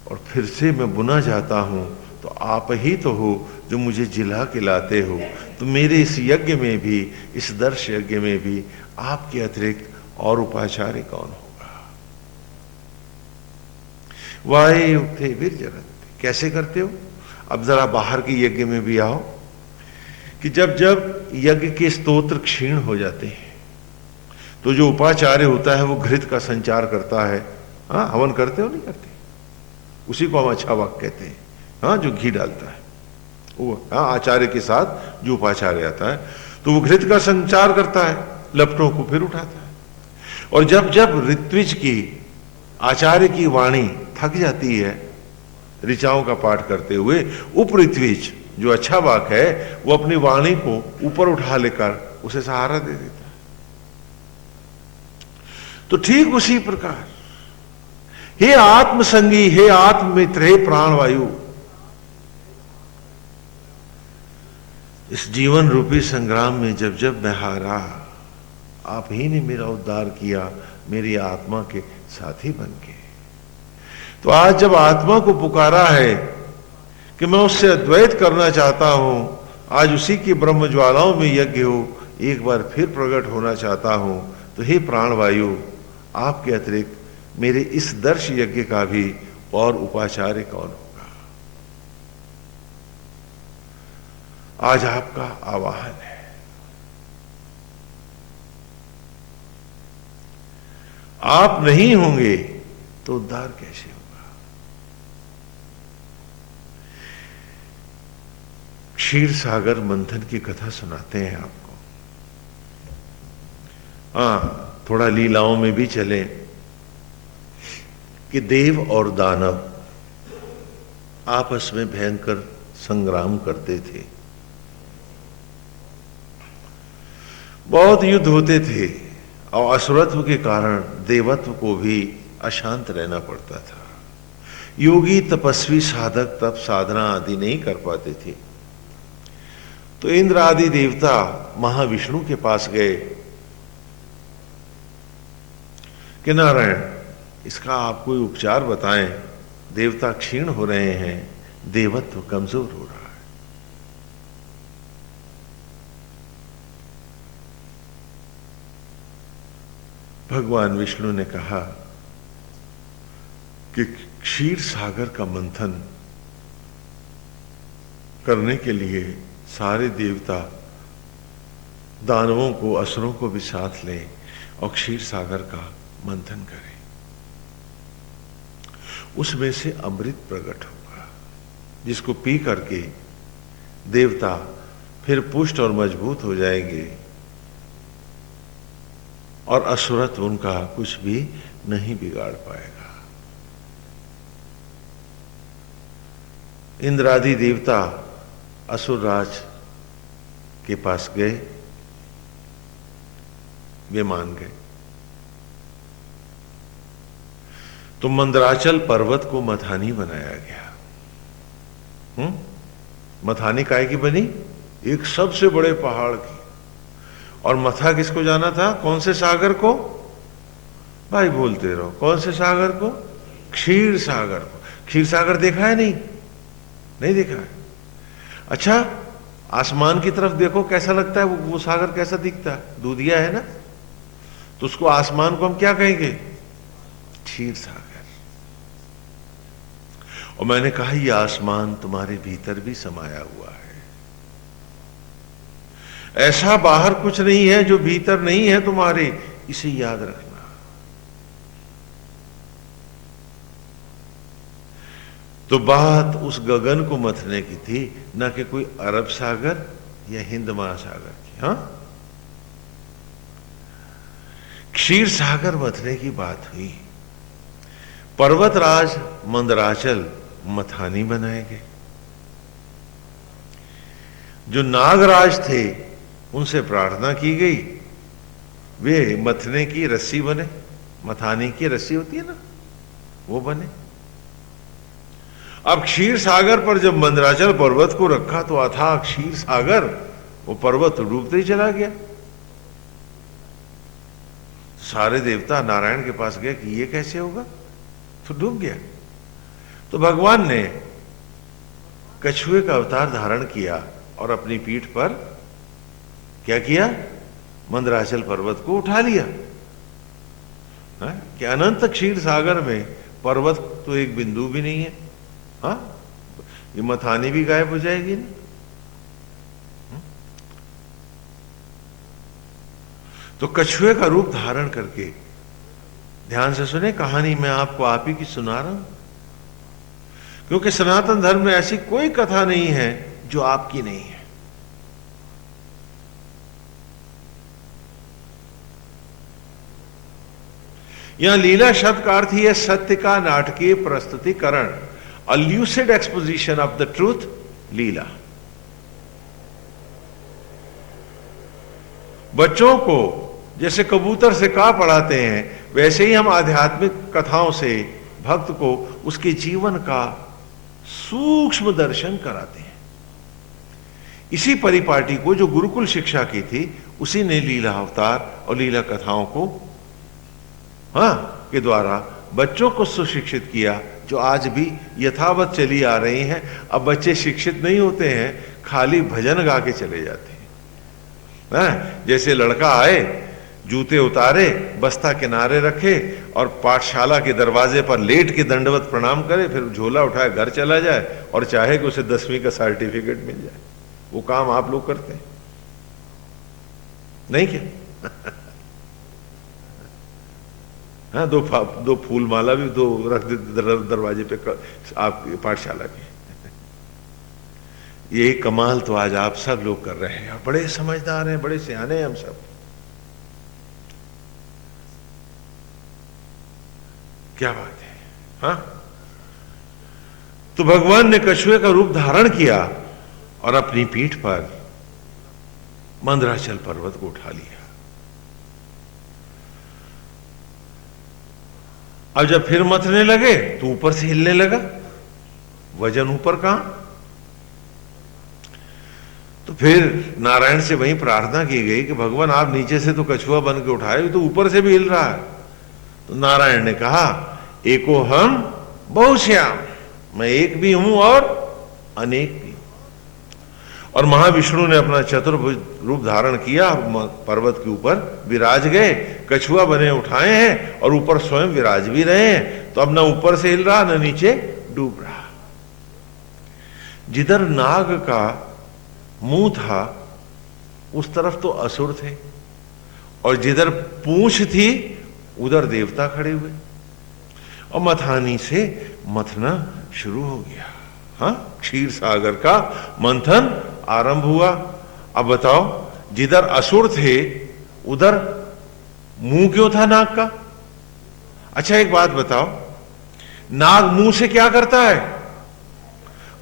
और फिर से मैं बुना जाता हूं, तो आप ही तो हो जो मुझे जिला के लाते हो। तो मेरे इस यज्ञ में भी, इस दर्श यज्ञ में भी आपके अतिरिक्त और उपाचार्य कौन होगा? वाहे युक्ते विरजरन्ते, कैसे करते हो? अब जरा बाहर के यज्ञ में भी आओ, कि जब जब यज्ञ के स्तोत्र क्षीण हो जाते हैं, तो जो उपाचार्य होता है वो घृत का संचार करता है। हाँ, हवन करते हो नहीं करते? उसी को हम अच्छा वाक्य कहते हैं। हाँ, जो घी डालता है वो, हाँ, आचार्य के साथ जो उपाचार्य आता है, तो वो घृत का संचार करता है, लपटों को फिर उठाता है। और जब जब ऋत्विज की, आचार्य की वाणी थक जाती है ऋचाओं का पाठ करते हुए, उपऋत्विज जो अच्छा वाक है वो अपनी वाणी को ऊपर उठा लेकर उसे सहारा दे देता है। तो ठीक उसी प्रकार, हे आत्मसंगी, हे आत्ममित्र, हे प्राणवायु, इस जीवन रूपी संग्राम में जब जब मैं हारा, आप ही ने मेरा उद्धार किया, मेरी आत्मा के साथी बन के। तो आज जब आत्मा को पुकारा है कि मैं उससे अद्वैत करना चाहता हूं, आज उसी की ब्रह्म ज्वालाओं में यज्ञ हो, एक बार फिर प्रकट होना चाहता हूं, तो हे प्राणवायु, आपके अतिरिक्त मेरे इस दर्श यज्ञ का भी और उपाचार्य कौन होगा? आज आपका आवाहन है। आप नहीं होंगे तो उद्धार कैसे होगा? क्षीर सागर मंथन की कथा सुनाते हैं आपको। हाँ, थोड़ा लीलाओं में भी चले कि देव और दानव आपस में भयंकर संग्राम करते थे, बहुत युद्ध होते थे, और असुरत्व के कारण देवत्व को भी अशांत रहना पड़ता था। योगी तपस्वी साधक तप साधना आदि नहीं कर पाते थे। तो इंद्र आदि देवता महाविष्णु के पास गए कि नारायण, इसका आप कोई उपचार बताएं, देवता क्षीण हो रहे हैं, देवत्व कमजोर हो रहा है। भगवान विष्णु ने कहा कि क्षीर सागर का मंथन करने के लिए सारे देवता दानवों को, असुरों को भी साथ लें और क्षीर सागर का मंथन करें। उसमें से अमृत प्रकट होगा, जिसको पी करके देवता फिर पुष्ट और मजबूत हो जाएंगे और असुरत्व उनका कुछ भी नहीं बिगाड़ पाएगा। इंद्रादि देवता असुरराज के पास गए, वे मान गए। तो मंदराचल पर्वत को मथानी बनाया गया। मथानी काय की बनी? एक सबसे बड़े पहाड़ की। और मथा किसको जाना था? कौन से सागर को? भाई बोलते रहो, कौन से सागर को? क्षीर सागर को। क्षीर सागर देखा है? नहीं, नहीं देखा है। अच्छा, आसमान की तरफ देखो, कैसा लगता है वो सागर कैसा दिखता है? दूधिया है ना, तो उसको, आसमान को हम क्या कहेंगे? क्षीर सागर। और मैंने कहा ये आसमान तुम्हारे भीतर भी समाया हुआ है। ऐसा बाहर कुछ नहीं है जो भीतर नहीं है तुम्हारे, इसे याद रखना। तो बात उस गगन को मथने की थी, ना कि कोई अरब सागर या हिंद महासागर की। हाँ, क्षीर सागर मथने की बात हुई। पर्वतराज मंदराचल मथानी बनाए गए। जो नागराज थे उनसे प्रार्थना की गई, वे मथने की रस्सी बने, मथाने की रस्सी होती है ना, वो बने। अब क्षीर सागर पर जब मंदराचल पर्वत को रखा तो अथाह क्षीर सागर, वो पर्वत डूबते ही चला गया। सारे देवता नारायण के पास गए कि ये कैसे होगा, तो डूब गया। तो भगवान ने कछुए का अवतार धारण किया और अपनी पीठ पर क्या किया, मंदराचल पर्वत को उठा लिया। कि अनंत क्षीर सागर में पर्वत तो एक बिंदु भी नहीं है। हाँ, ये मथानी भी गायब हो जाएगी ना। तो कछुए का रूप धारण करके, ध्यान से सुने कहानी, मैं आपको आप ही की सुना रहा हूं, क्योंकि सनातन धर्म में ऐसी कोई कथा नहीं है जो आपकी नहीं है। यहां लीला शब्द का अर्थ ही है सत्य का नाटकीय प्रस्तुतिकरण, a lucid exposition of the truth, लीला। बच्चों को जैसे कबूतर से का पढ़ाते हैं, वैसे ही हम आध्यात्मिक कथाओं से भक्त को उसके जीवन का सूक्ष्म दर्शन कराते हैं। इसी परिपाटी को जो गुरुकुल शिक्षा की थी, उसी ने लीला अवतार और लीला कथाओं को के द्वारा बच्चों को सुशिक्षित किया, जो आज भी यथावत चली आ रही हैं। अब बच्चे शिक्षित नहीं होते हैं, खाली भजन गा के चले जाते हैं। जैसे लड़का आए, जूते उतारे, बस्ता किनारे रखे और पाठशाला के दरवाजे पर लेट के दंडवत प्रणाम करे, फिर झोला उठाए घर चला जाए और चाहे कि उसे 10वीं का सर्टिफिकेट मिल जाए। वो काम आप लोग करते हैं नहीं क्या? हाँ, दो फूल माला भी दो रख दे दरवाजे पे आपकी पाठशाला की। ये कमाल तो आज आप सब लोग कर रहे हैं, बड़े समझदार हैं, बड़े सियाने हैं हम सब। क्या बात है। हाँ, तो भगवान ने कछुए का रूप धारण किया और अपनी पीठ पर मंदराचल पर्वत को उठा लिया। अब जब फिर मथने लगे तो ऊपर से हिलने लगा, वजन ऊपर कहां। तो फिर नारायण से वहीं प्रार्थना की गई कि भगवान आप नीचे से तो कछुआ बन के उठाए, तो ऊपर से भी हिल रहा है। तो नारायण ने कहा, एको हम बहुश्याम, मैं एक भी हूं और अनेक भी हूं। और महाविष्णु ने अपना चतुर्भुज रूप धारण किया, पर्वत के ऊपर विराज गए, कछुआ बने उठाए हैं और ऊपर स्वयं विराज भी रहे हैं। तो अब ना ऊपर से हिल रहा, ना नीचे डूब रहा। जिधर नाग का मुंह था उस तरफ तो असुर थे, और जिधर पूंछ थी उधर देवता खड़े हुए, और मथानी से मथना शुरू हो गया। हाँ, क्षीर सागर का मंथन आरंभ हुआ। अब बताओ, जिधर असुर थे उधर मुंह क्यों था नाग का? अच्छा एक बात बताओ, नाग मुंह से क्या करता है?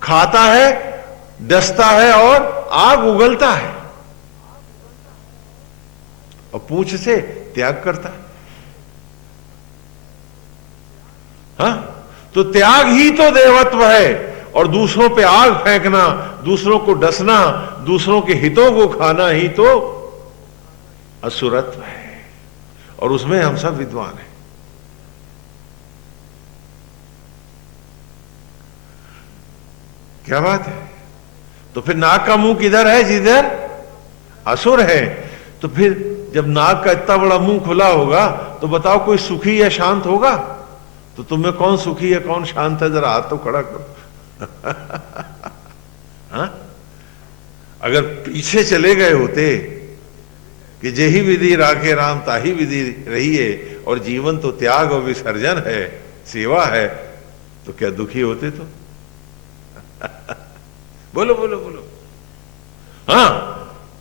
खाता है, डसता है और आग उगलता है, और पूंछ से त्याग करता है। हाँ, तो त्याग ही तो देवत्व है, और दूसरों पे आग फेंकना, दूसरों को डसना, दूसरों के हितों को खाना ही तो असुरत्व है, और उसमें हम सब विद्वान हैं। क्या बात है। तो फिर नाग का मुंह किधर है? जिधर असुर है। तो फिर जब नाग का इतना बड़ा मुंह खुला होगा तो बताओ कोई सुखी या शांत होगा? तो तुम्हें कौन सुखी है कौन शांत है, जरा हाथ तो खड़ा करो। हाँ? अगर पीछे चले गए होते कि जेहि विधि राखे राम ताही विधि रही है, और जीवन तो त्याग और विसर्जन है, सेवा है, तो क्या दुखी होते? तो बोलो बोलो बोलो। हाँ,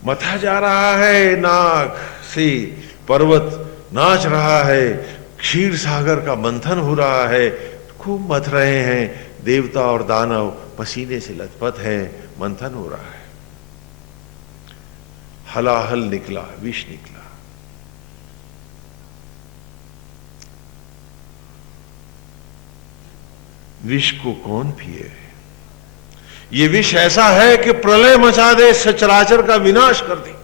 मथा जा रहा है नाग से, पर्वत नाच रहा है, क्षीर सागर का मंथन हो रहा है, खूब मथ रहे हैं, देवता और दानव पसीने से लथपथ हैं, मंथन हो रहा है। हलाहल निकला, विष निकला। विष को कौन पिए? ये विष ऐसा है कि प्रलय मचा दे, सचराचर का विनाश कर दे,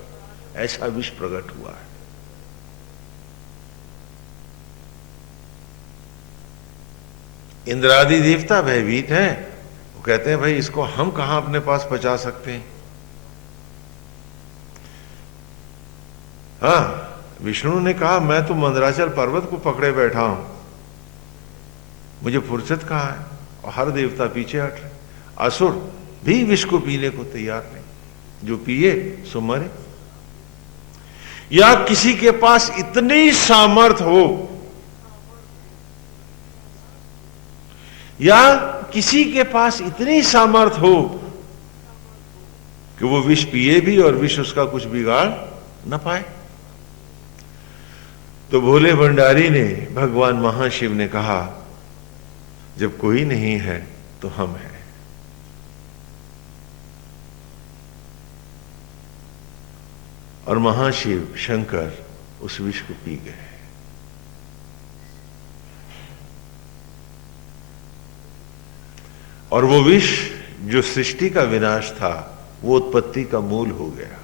ऐसा विष प्रकट हुआ है। इंद्रादि देवता भयभीत हैं। वो कहते हैं भाई इसको हम कहां अपने पास बचा सकते हैं। हाँ, विष्णु ने कहा मैं तो मंदराचल पर्वत को पकड़े बैठा हूं, मुझे फुर्सत कहां है। और हर देवता पीछे हट रहे। असुर भी विष को पीने को तैयार नहीं, जो पिए सो मरे। या किसी के पास इतनी सामर्थ हो, या किसी के पास इतनी सामर्थ हो कि वो विष पिए भी और विष उसका कुछ बिगाड़ न पाए। तो भोले भंडारी ने, भगवान महाशिव ने कहा जब कोई नहीं है तो हम हैं। और महाशिव शंकर उस विष को पी गए। और वो विष जो सृष्टि का विनाश था, वो उत्पत्ति का मूल हो गया।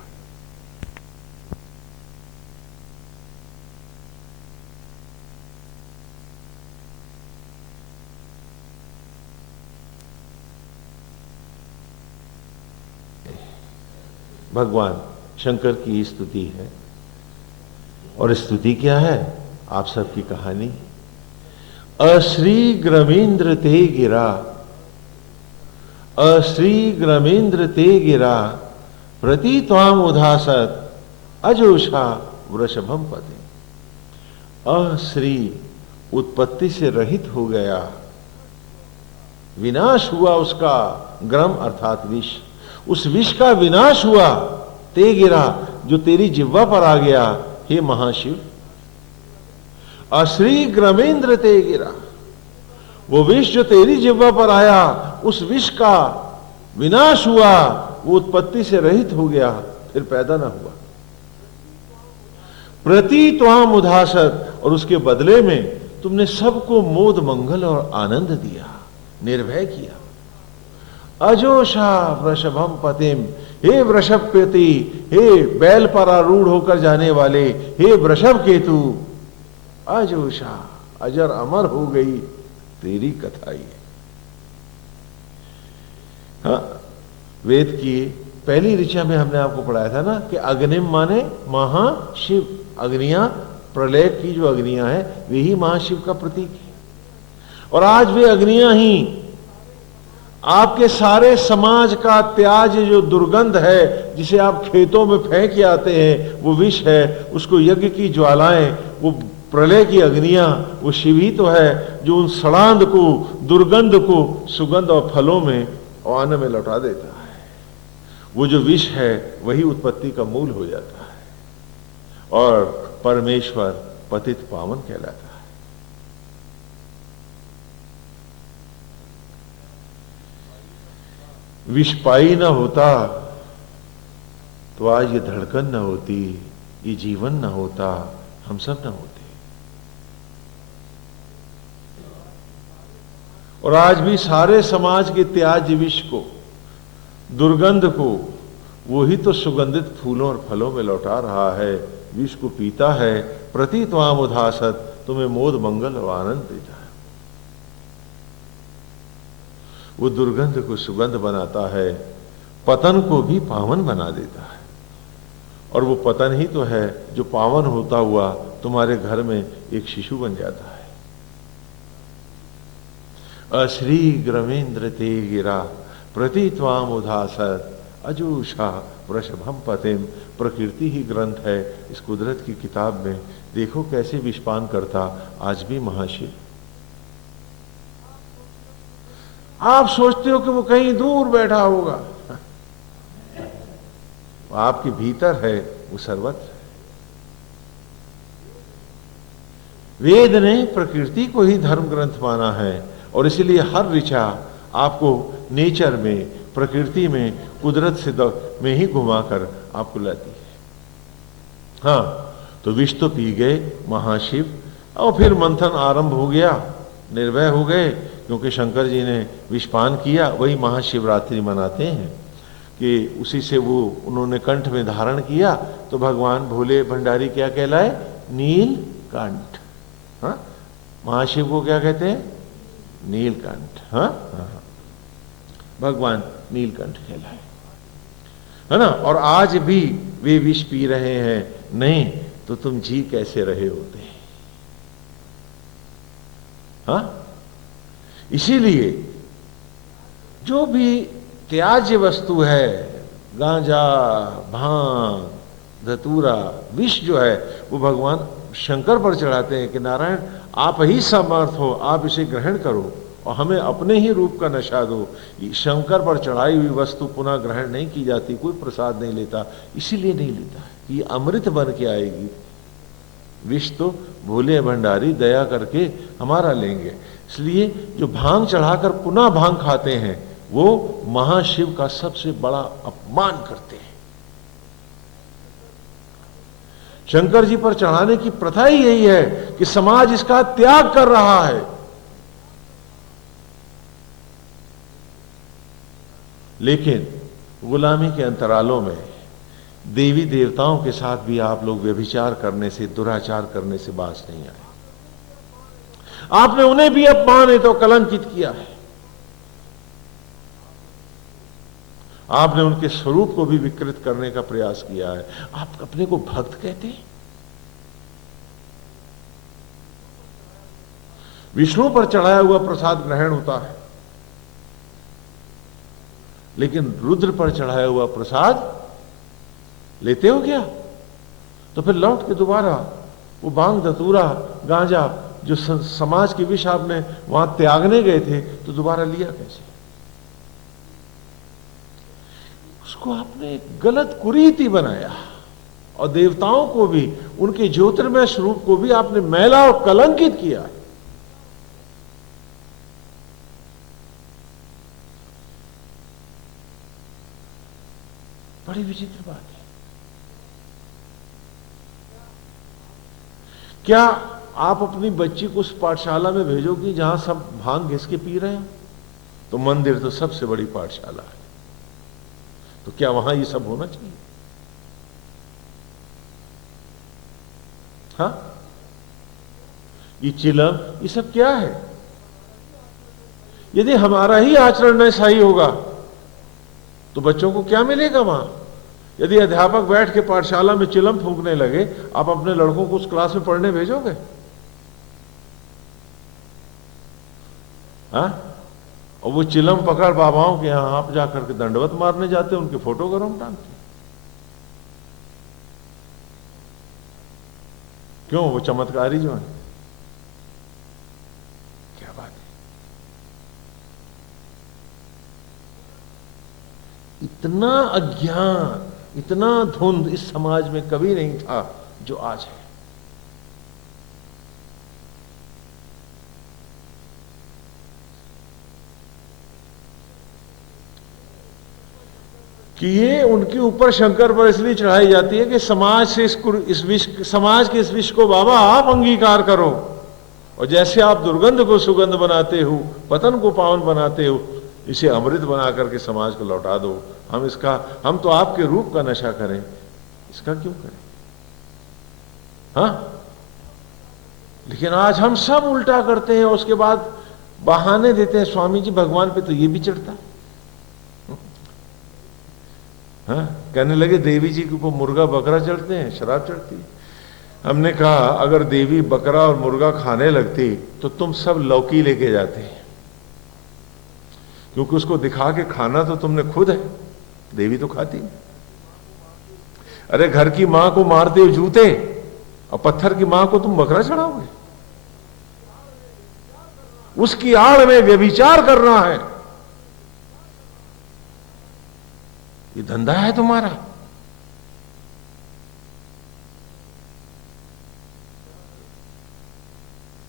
भगवान शंकर की स्तुति है। और स्तुति क्या है? आप सबकी कहानी। अश्री ग्रमेंद्र ते गिरा, अश्री ग्रमेंद्र ते गिरा, प्रति त्वाम उदासत अजोषा वृषभम पदे। अश्री उत्पत्ति से रहित हो गया, विनाश हुआ उसका, ग्रम अर्थात विष, उस विष का विनाश हुआ। ते गिरा, जो तेरी जिह्वा पर आ गया हे महाशिव। अश्री ग्रमेंद्र ते गिरा, वो विष जो तेरी जिह्वा पर आया, उस विष का विनाश हुआ, वो उत्पत्ति से रहित हो गया, फिर पैदा ना हुआ। प्रति त्वाम उदासत, और उसके बदले में तुमने सबको मोद मंगल और आनंद दिया, निर्भय किया। अजोषा वृषभम पतिम, हे वृषभ पति, हे बैल पर आरूढ़ होकर जाने वाले, हे वृषभ केतु, अजोषा, अजर अमर हो गई तेरी कथा ही। हाँ, वेद की पहली ऋचा में हमने आपको पढ़ाया था ना कि अग्निम माने महाशिव। अग्नियां, प्रलय की जो अग्नियां हैं, वे ही महाशिव का प्रतीक है। और आज वे अग्नियां ही आपके सारे समाज का त्याज, जो दुर्गंध है, जिसे आप खेतों में फेंक के आते हैं, वो विष है। उसको यज्ञ की ज्वालाएं, वो प्रलय की अग्नियां, वो शिव ही तो है जो उन सड़ांध को, दुर्गंध को सुगंध और फलों में और अन्न में लौटा देता है। वो जो विष है वही उत्पत्ति का मूल हो जाता है और परमेश्वर पतित पावन कहलाता है। विष पाई न होता तो आज ये धड़कन न होती, ये जीवन न होता, हम सब न होते। और आज भी सारे समाज के त्याज्य विष को, दुर्गंध को, वो ही तो सुगंधित फूलों और फलों में लौटा रहा है, विष को पीता है। प्रति त्वाम उदासत, तुम्हें मोद मंगल और आनंद देता है। वो दुर्गंध को सुगंध बनाता है, पतन को भी पावन बना देता है। और वो पतन ही तो है जो पावन होता हुआ तुम्हारे घर में एक शिशु बन जाता है। अश्री ग्रमेंद्र ते गिरा, प्रति त्वाम उदासत अजूषा वृषभम पतिम। प्रकृति ही ग्रंथ है इस कुदरत की किताब में। देखो कैसे विषपान करता आज भी महाशिव। आप सोचते हो कि वो कहीं दूर बैठा होगा, वो आपके भीतर है, वो सर्वत्र है। वेद ने प्रकृति को ही धर्म ग्रंथ माना है और इसलिए हर ऋचा आपको नेचर में, प्रकृति में, कुदरत से में ही घुमाकर आपको लाती है। हाँ, तो विष तो पी गए महाशिव, और फिर मंथन आरंभ हो गया, निर्भय हो गए, क्योंकि शंकर जी ने विषपान किया। वही महाशिवरात्रि मनाते हैं कि उसी से वो उन्होंने कंठ में धारण किया, तो भगवान भोले भंडारी क्या कहलाए? नीलकंठ। हाँ, महाशिव को क्या कहते हैं? नीलकंठ। हाँ, हाँ, भगवान नीलकंठ कहलाए, है ना। और आज भी वे विष पी रहे हैं, नहीं तो तुम जी कैसे रहे होते? हाँ, इसीलिए जो भी त्याज्य वस्तु है, गांजा, भांग, धतूरा, विष जो है, वो भगवान शंकर पर चढ़ाते हैं कि नारायण आप ही समर्थ हो, आप इसे ग्रहण करो और हमें अपने ही रूप का नशा दो। शंकर पर चढ़ाई हुई वस्तु पुनः ग्रहण नहीं की जाती, कोई प्रसाद नहीं लेता, इसीलिए नहीं लेता कि ये अमृत बन के आएगी। विष तो भोले भंडारी दया करके हमारा लेंगे। इसलिए जो भांग चढ़ाकर पुनः भांग खाते हैं, वो महाशिव का सबसे बड़ा अपमान करते हैं। शंकर जी पर चढ़ाने की प्रथा ही यही है कि समाज इसका त्याग कर रहा है। लेकिन गुलामी के अंतरालों में देवी देवताओं के साथ भी आप लोग व्यभिचार करने से, दुराचार करने से बाज नहीं आए। आपने उन्हें भी अपमानित और कलंकित किया है। आपने उनके स्वरूप को भी विकृत करने का प्रयास किया है। आप अपने को भक्त कहते हैं। विष्णु पर चढ़ाया हुआ प्रसाद ग्रहण होता है, लेकिन रुद्र पर चढ़ाया हुआ प्रसाद लेते हो क्या? तो फिर लौट के दोबारा वो भांग, धतूरा, गांजा जो समाज के विष आपने वहां त्यागने गए थे, तो दोबारा लिया कैसे? उसको आपने एक गलत कुरीति बनाया और देवताओं को भी, उनके ज्योतिर्मय स्वरूप को भी आपने मैला और कलंकित किया। बड़ी विचित्र बात है। क्या आप अपनी बच्ची को उस पाठशाला में भेजोगी जहां सब भांग घिस के पी रहे हैं? तो मंदिर तो सबसे बड़ी पाठशाला है, तो क्या वहां ये सब होना चाहिए? हाँ, ये चिलम, ये सब क्या है? यदि हमारा ही आचरण ऐसा ही होगा तो बच्चों को क्या मिलेगा वहां? यदि अध्यापक बैठ के पाठशाला में चिलम फूंकने लगे, आप अपने लड़कों को उस क्लास में पढ़ने भेजोगे? हाँ? और वो चिलम पकड़ बाबाओं के यहां आप जाकर के दंडवत मारने जाते, उनके फोटो गरम टांगते। क्यों? वो चमत्कारी जो है। क्या बात है? इतना अज्ञान, इतना धुंध इस समाज में कभी नहीं था जो आज है। कि ये उनके ऊपर शंकर पर इसलिए चढ़ाई जाती है कि समाज से समाज के इस विष को बाबा आप अंगीकार करो, और जैसे आप दुर्गंध को सुगंध बनाते हो, पतन को पावन बनाते हो, इसे अमृत बना करके समाज को लौटा दो। हम तो आपके रूप का नशा करें, इसका क्यों करें? हाँ, लेकिन आज हम सब उल्टा करते हैं और उसके बाद बहाने देते हैं, स्वामी जी भगवान पे तो ये भी चढ़ता। हाँ, कहने लगे देवी जी के ऊपर मुर्गा बकरा चढ़ते हैं, शराब चढ़ती है। हमने कहा अगर देवी बकरा और मुर्गा खाने लगती तो तुम सब लौकी लेके जाते, क्योंकि उसको दिखा के खाना तो तुमने खुद है, देवी तो खाती। अरे घर की मां को मारते हो जूते, और पत्थर की मां को तुम बकरा चढ़ाओगे? उसकी आड़ में व्यभिचार करना है, ये धंधा है तुम्हारा।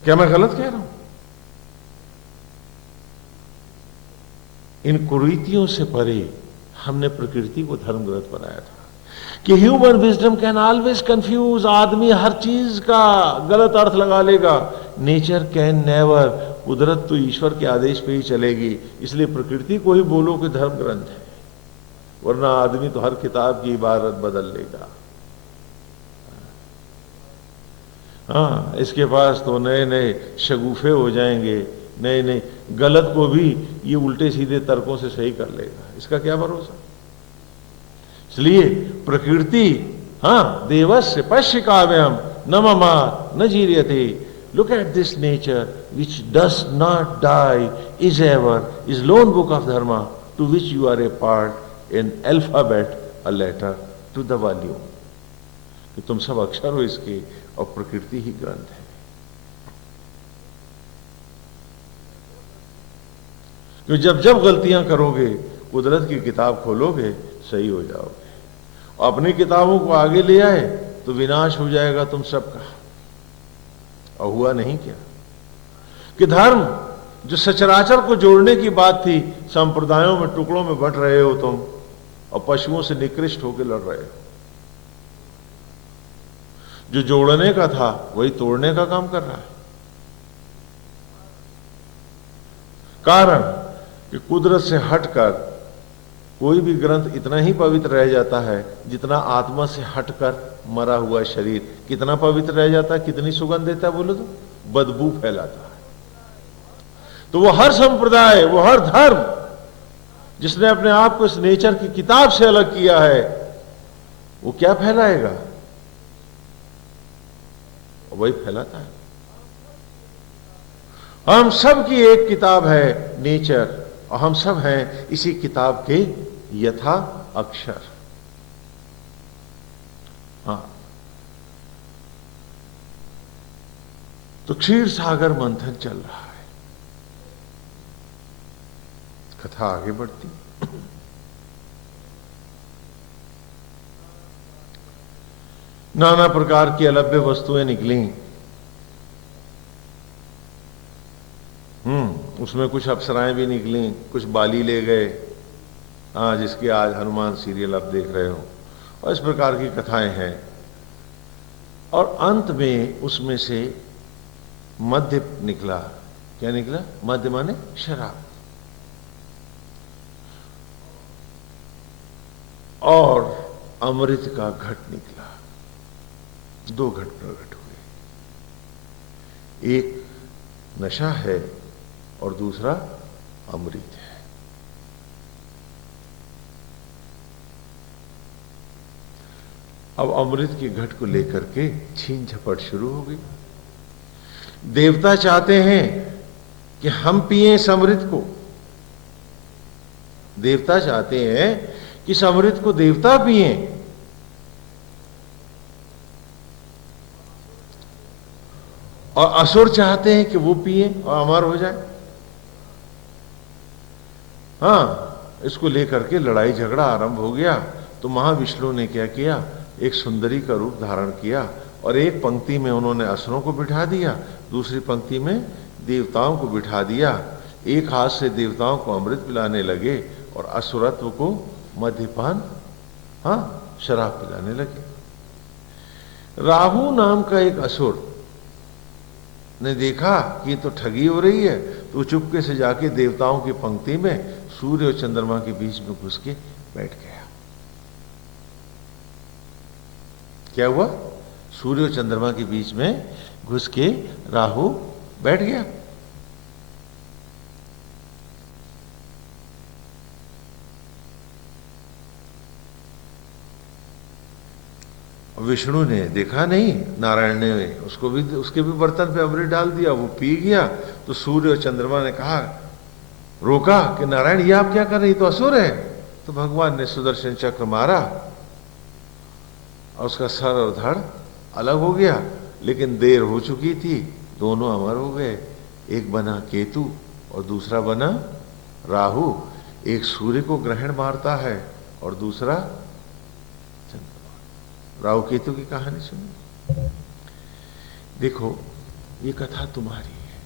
क्या मैं गलत कह रहा हूं? इन कुरीतियों से परे हमने प्रकृति को धर्म ग्रंथ बनाया था। कि human wisdom can always confuse, आदमी हर चीज का गलत अर्थ लगा लेगा। नेचर कैन नेवर, कुदरत तो ईश्वर के आदेश पे ही चलेगी, इसलिए प्रकृति को ही बोलो कि धर्म ग्रंथ है, वरना आदमी तो हर किताब की इबारत बदल लेगा। हाँ, इसके पास तो नए नए शगुफे हो जाएंगे, नए नए गलत को भी ये उल्टे सीधे तर्कों से सही कर लेगा, इसका क्या भरोसा। इसलिए प्रकृति, हाँ, देवस्य पश्य काव्यम न ममा न जीर्यते, look at this nature which does not die, is ever, is lone book of dharma to which you are a part, in alphabet a letter to the volume, कि तुम सब अक्षर हो इसके और प्रकृति ही ग्रंथ है। क्यों जब जब गलतियां करोगे, कुदरत की किताब खोलोगे, सही हो जाओगे। और अपनी किताबों को आगे ले आए तो विनाश हो जाएगा तुम सबका। और हुआ नहीं क्या कि धर्म जो सचराचर को जोड़ने की बात थी, संप्रदायों में टुकड़ों में बंट रहे हो तुम, और पशुओं से निकृष्ट होकर लड़ रहे हो। जो जोड़ने का था वही तोड़ने का काम कर रहा है। कारण कि कुदरत से हटकर कोई भी ग्रंथ इतना ही पवित्र रह जाता है जितना आत्मा से हटकर मरा हुआ शरीर कितना पवित्र रह जाता है, कितनी सुगंध देता है बोलो तो, बदबू फैलाता है। तो वो हर संप्रदाय, वो हर धर्म जिसने अपने आप को इस नेचर की किताब से अलग किया है, वो क्या फैलाएगा, वही फैलाता है। हम सब की एक किताब है नेचर, और हम सब हैं इसी किताब के यथा अक्षर। हां, तो क्षीर सागर मंथन चल रहा है, कथा आगे बढ़ती। नाना प्रकार की अलभ्य वस्तुएं निकली। उसमें कुछ अप्सराएं भी निकली, कुछ बाली ले गए, हाँ, जिसके आज हनुमान सीरियल आप देख रहे हो, और इस प्रकार की कथाएं हैं। और अंत में उसमें से मध्य निकला। क्या निकला? मध्य माने शराब। और अमृत का घट निकला। दो घट प्रकट हुए, एक नशा है और दूसरा अमृत है। अब अमृत के घट को लेकर के छीन झपट शुरू हो गई। देवता चाहते हैं कि हम पिए इस अमृत को। देवता चाहते हैं कि इस अमृत को देवता पिए, और असुर चाहते हैं कि वो पिए और अमर हो जाए। हाँ, इसको लेकर के लड़ाई झगड़ा आरंभ हो गया। तो महाविष्णु ने क्या किया, एक सुंदरी का रूप धारण किया, और एक पंक्ति में उन्होंने असुरों को बिठा दिया, दूसरी पंक्ति में देवताओं को बिठा दिया। एक हाथ से देवताओं को अमृत पिलाने लगे और असुरत्व को मद्यपान, हाँ, शराब पिलाने लगे। राहु नाम का एक असुर ने देखा कि ये तो ठगी हो रही है, तो चुपके से जाके देवताओं की पंक्ति में सूर्य और चंद्रमा के बीच में घुस के बैठ गया। क्या हुआ? सूर्य और चंद्रमा के बीच में घुस के राहु बैठ गया। विष्णु ने देखा नहीं, नारायण ने उसको भी, उसके भी बर्तन पे अमृत डाल दिया, वो पी गया। तो सूर्य और चंद्रमा ने कहा, रोका कि नारायण ये आप क्या कर रहे, तो असुर है। तो भगवान ने सुदर्शन चक्र मारा और उसका सर और धड़ अलग हो गया, लेकिन देर हो चुकी थी, दोनों अमर हो गए। एक बना केतु और दूसरा बना राहु। एक सूर्य को ग्रहण मारता है और दूसरा राहु केतु की कहानी सुनी। देखो, ये कथा तुम्हारी है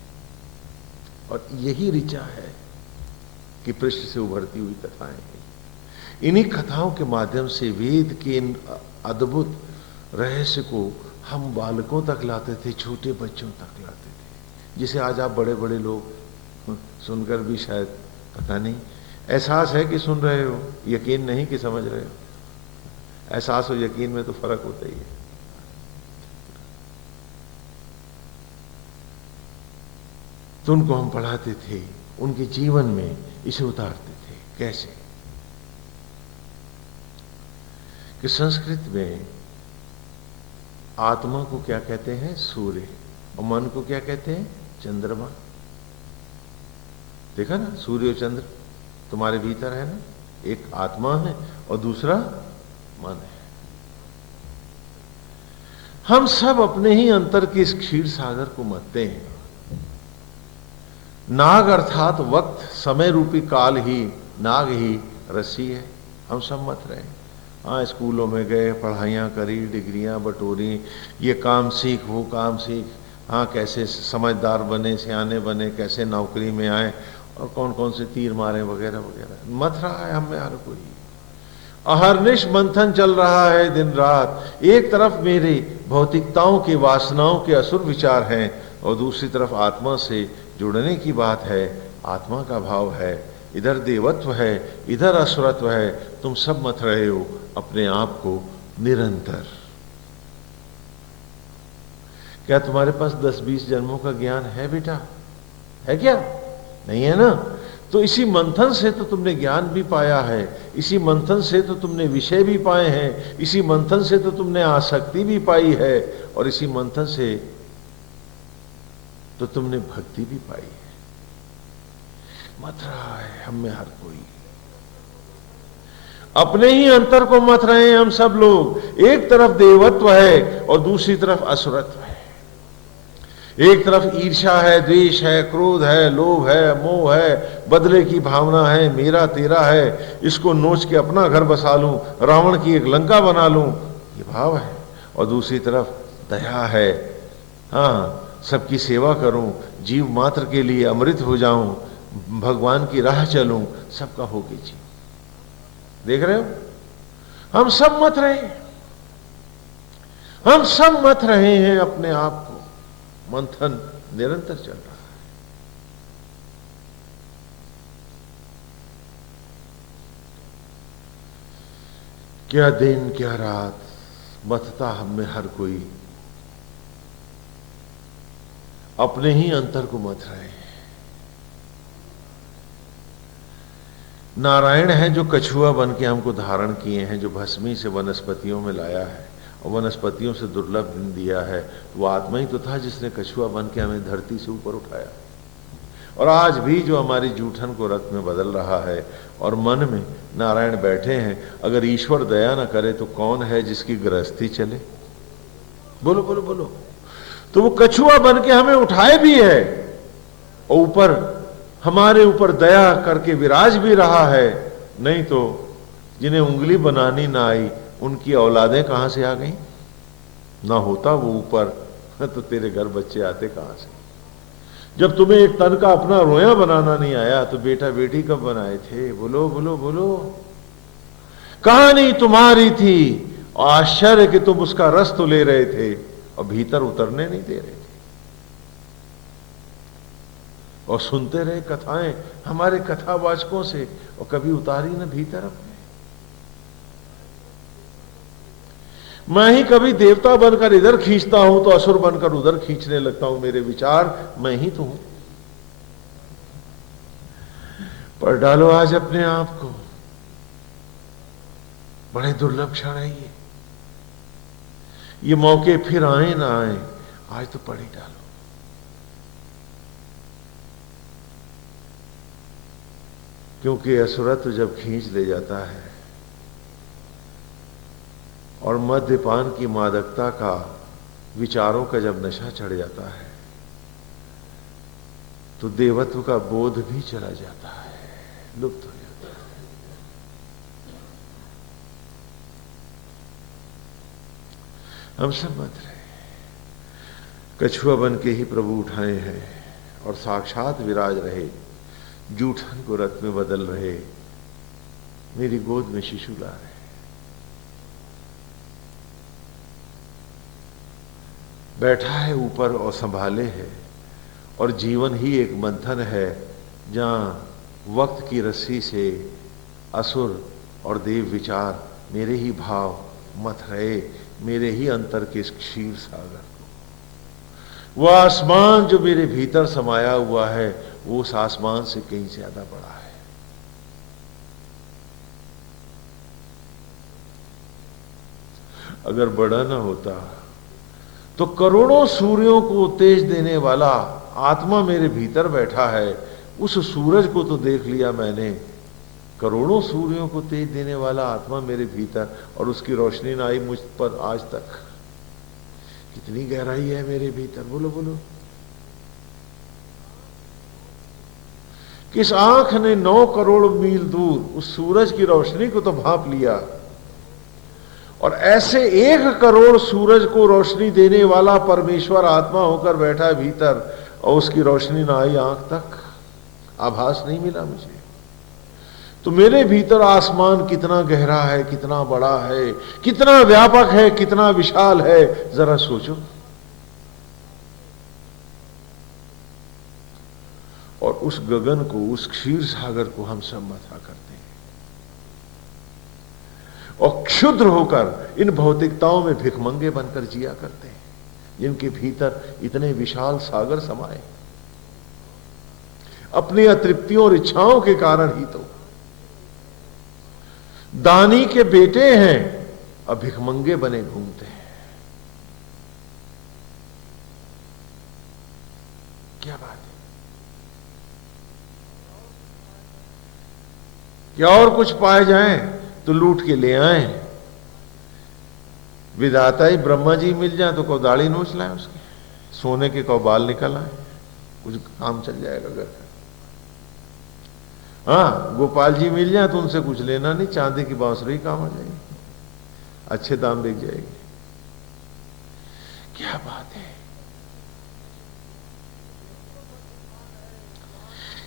और यही ऋचा है कि पृष्ठ से उभरती हुई कथाएं हैं। इन्हीं कथाओं के माध्यम से वेद के इन अद्भुत रहस्य को हम बालकों तक लाते थे, छोटे बच्चों तक लाते थे, जिसे आज आप बड़े बड़े लोग सुनकर भी शायद पता नहीं, एहसास है कि सुन रहे हो, यकीन नहीं कि समझ रहे हो। एहसास और यकीन में तो फर्क होता ही है। तो उनको हम पढ़ाते थे, उनके जीवन में इसे उतारते थे। कैसे? कि संस्कृत में आत्मा को क्या कहते हैं? सूर्य। और मन को क्या कहते हैं? चंद्रमा। देखा ना, सूर्य और चंद्र तुम्हारे भीतर है ना, एक आत्मा है और दूसरा मन है। हम सब अपने ही अंतर के इस क्षीर सागर को मथते हैं। नाग अर्थात वक्त, समय रूपी काल ही नाग ही रस्सी है। हम सब मत रहे हैं। हाँ, स्कूलों में गए, पढ़ाइयाँ करी, डिग्रियां बटोरी, ये काम सीख, वो काम सीख, हाँ कैसे समझदार बने, सियाने बने, कैसे नौकरी में आए और कौन कौन से तीर मारे वगैरह वगैरह। मत रहा है हम में हर कोई। अहरनिश मंथन चल रहा है दिन रात। एक तरफ मेरे भौतिकताओं के, वासनाओं के असुर विचार हैं और दूसरी तरफ आत्मा से जुड़ने की बात है, आत्मा का भाव है। इधर देवत्व है, इधर असुरत्व है। तुम सब मत रहे हो अपने आप को निरंतर। क्या तुम्हारे पास 10-20 जन्मों का ज्ञान है बेटा? है क्या? नहीं है ना? तो इसी मंथन से तो तुमने ज्ञान भी पाया है, इसी मंथन से तो तुमने विषय भी पाए हैं, इसी मंथन से तो तुमने आसक्ति भी पाई है और इसी मंथन से तो तुमने भक्ति भी पाई है। मत रहा है हम में हर कोई। अपने ही अंतर को मत रहे हैं हम सब लोग। एक तरफ देवत्व है और दूसरी तरफ असुरत्व है। एक तरफ ईर्ष्या है, द्वेष है, क्रोध है, लोभ है, मोह है, बदले की भावना है, मेरा तेरा है, इसको नोच के अपना घर बसा लूं, रावण की एक लंका बना लूं, ये भाव है। और दूसरी तरफ दया है, हाँ सबकी सेवा करूं, जीव मात्र के लिए अमृत हो जाऊं, भगवान की राह चलूं, सबका होके जी। देख रहे हो, हम सब मत रहे, हम सब मत रहे हैं अपने आप को। मंथन निरंतर चल रहा है। क्या दिन क्या रात मथता हम में हर कोई। अपने ही अंतर को मथ रहे हैं। नारायण है जो कछुआ बन के हमको धारण किए हैं, जो भस्मी से वनस्पतियों में लाया है और वनस्पतियों से दुर्लभ दिन दिया है। वो आत्मा ही तो था जिसने कछुआ बन के हमें धरती से ऊपर उठाया। और आज भी जो हमारी जूठन को रक्त में बदल रहा है और मन में नारायण बैठे हैं। अगर ईश्वर दया न करे तो कौन है जिसकी गृहस्थी चले? बोलो बोलो बोलो। तो वो कछुआ बन के हमें उठाए भी है और ऊपर हमारे ऊपर दया करके विराज भी रहा है। नहीं तो जिन्हें उंगली बनानी ना आई उनकी औलादें कहां से आ गई? ना होता वो ऊपर तो तेरे घर बच्चे आते कहां से? जब तुम्हें एक तन का अपना रोया बनाना नहीं आया तो बेटा बेटी कब बनाए थे? बोलो बोलो बोलो। कहानी तुम्हारी थी और आश्चर्य कि तुम उसका रस तो ले रहे थे और भीतर उतरने नहीं दे रहे थे। और सुनते रहे कथाएं हमारे कथावाचकों से और कभी उतारी न भीतर अपने। मैं ही कभी देवता बनकर इधर खींचता हूं तो असुर बनकर उधर खींचने लगता हूं। मेरे विचार मैं ही तो हूं। पर डालो आज अपने आप को। बड़े दुर्लभ क्षण है ये मौके फिर आए ना आए, आज तो पढ़ ही डालो। क्योंकि असुरत्व जब खींच ले जाता है और मद्यपान की मादकता का, विचारों का जब नशा चढ़ जाता है तो देवत्व का बोध भी चला जाता है, लुप्त हो जाता है। हम सब मत रहे, कछुआ बन के ही प्रभु उठाए हैं और साक्षात विराज रहे, जूठन को रक्त में बदल रहे, मेरी गोद में शिशु ला रहे हैं। बैठा है ऊपर और संभाले है, और जीवन ही एक मंथन है जहां वक्त की रस्सी से असुर और देव विचार मेरे ही भाव मथ रहे, मेरे ही अंतर के इस क्षीर सागर को। वह आसमान जो मेरे भीतर समाया हुआ है वो उस आसमान से कहीं ज्यादा बड़ा है। अगर बड़ा ना होता तो करोड़ों सूर्यों को तेज देने वाला आत्मा मेरे भीतर बैठा है। उस सूरज को तो देख लिया मैंने, करोड़ों सूर्यों को तेज देने वाला आत्मा मेरे भीतर, और उसकी रोशनी ना आई मुझ पर आज तक। कितनी गहराई है मेरे भीतर, बोलो बोलो। किस आंख ने 9 करोड़ मील दूर उस सूरज की रोशनी को तो भांप लिया, और ऐसे 1 करोड़ सूरज को रोशनी देने वाला परमेश्वर आत्मा होकर बैठा है भीतर, और उसकी रोशनी ना आई आंख तक, आभास नहीं मिला मुझे। तो मेरे भीतर आसमान कितना गहरा है, कितना बड़ा है, कितना व्यापक है, कितना विशाल है, जरा सोचो। और उस गगन को, उस क्षीर सागर को हम सब मथा करते हैं, और क्षुद्र होकर इन भौतिकताओं में भिखमंगे बनकर जिया करते हैं, जिनके भीतर इतने विशाल सागर समाये। अपनी अतृप्तियों और इच्छाओं के कारण ही तो दानी के बेटे हैं और भिखमंगे बने घूमते हैं। क्या बात है? क्या और कुछ पाए जाएं तो लूट के ले आए। विधाता ही ब्रह्मा जी मिल जाए तो को दाढ़ी नोच लाए उसके, सोने के को बाल निकल आए, कुछ काम चल जाएगा घर का। हाँ, गोपाल जी मिल जाए तो उनसे कुछ लेना नहीं, चांदी की बांसुरी काम आ जाएगी, अच्छे दाम बिक जाएगी। क्या बात है!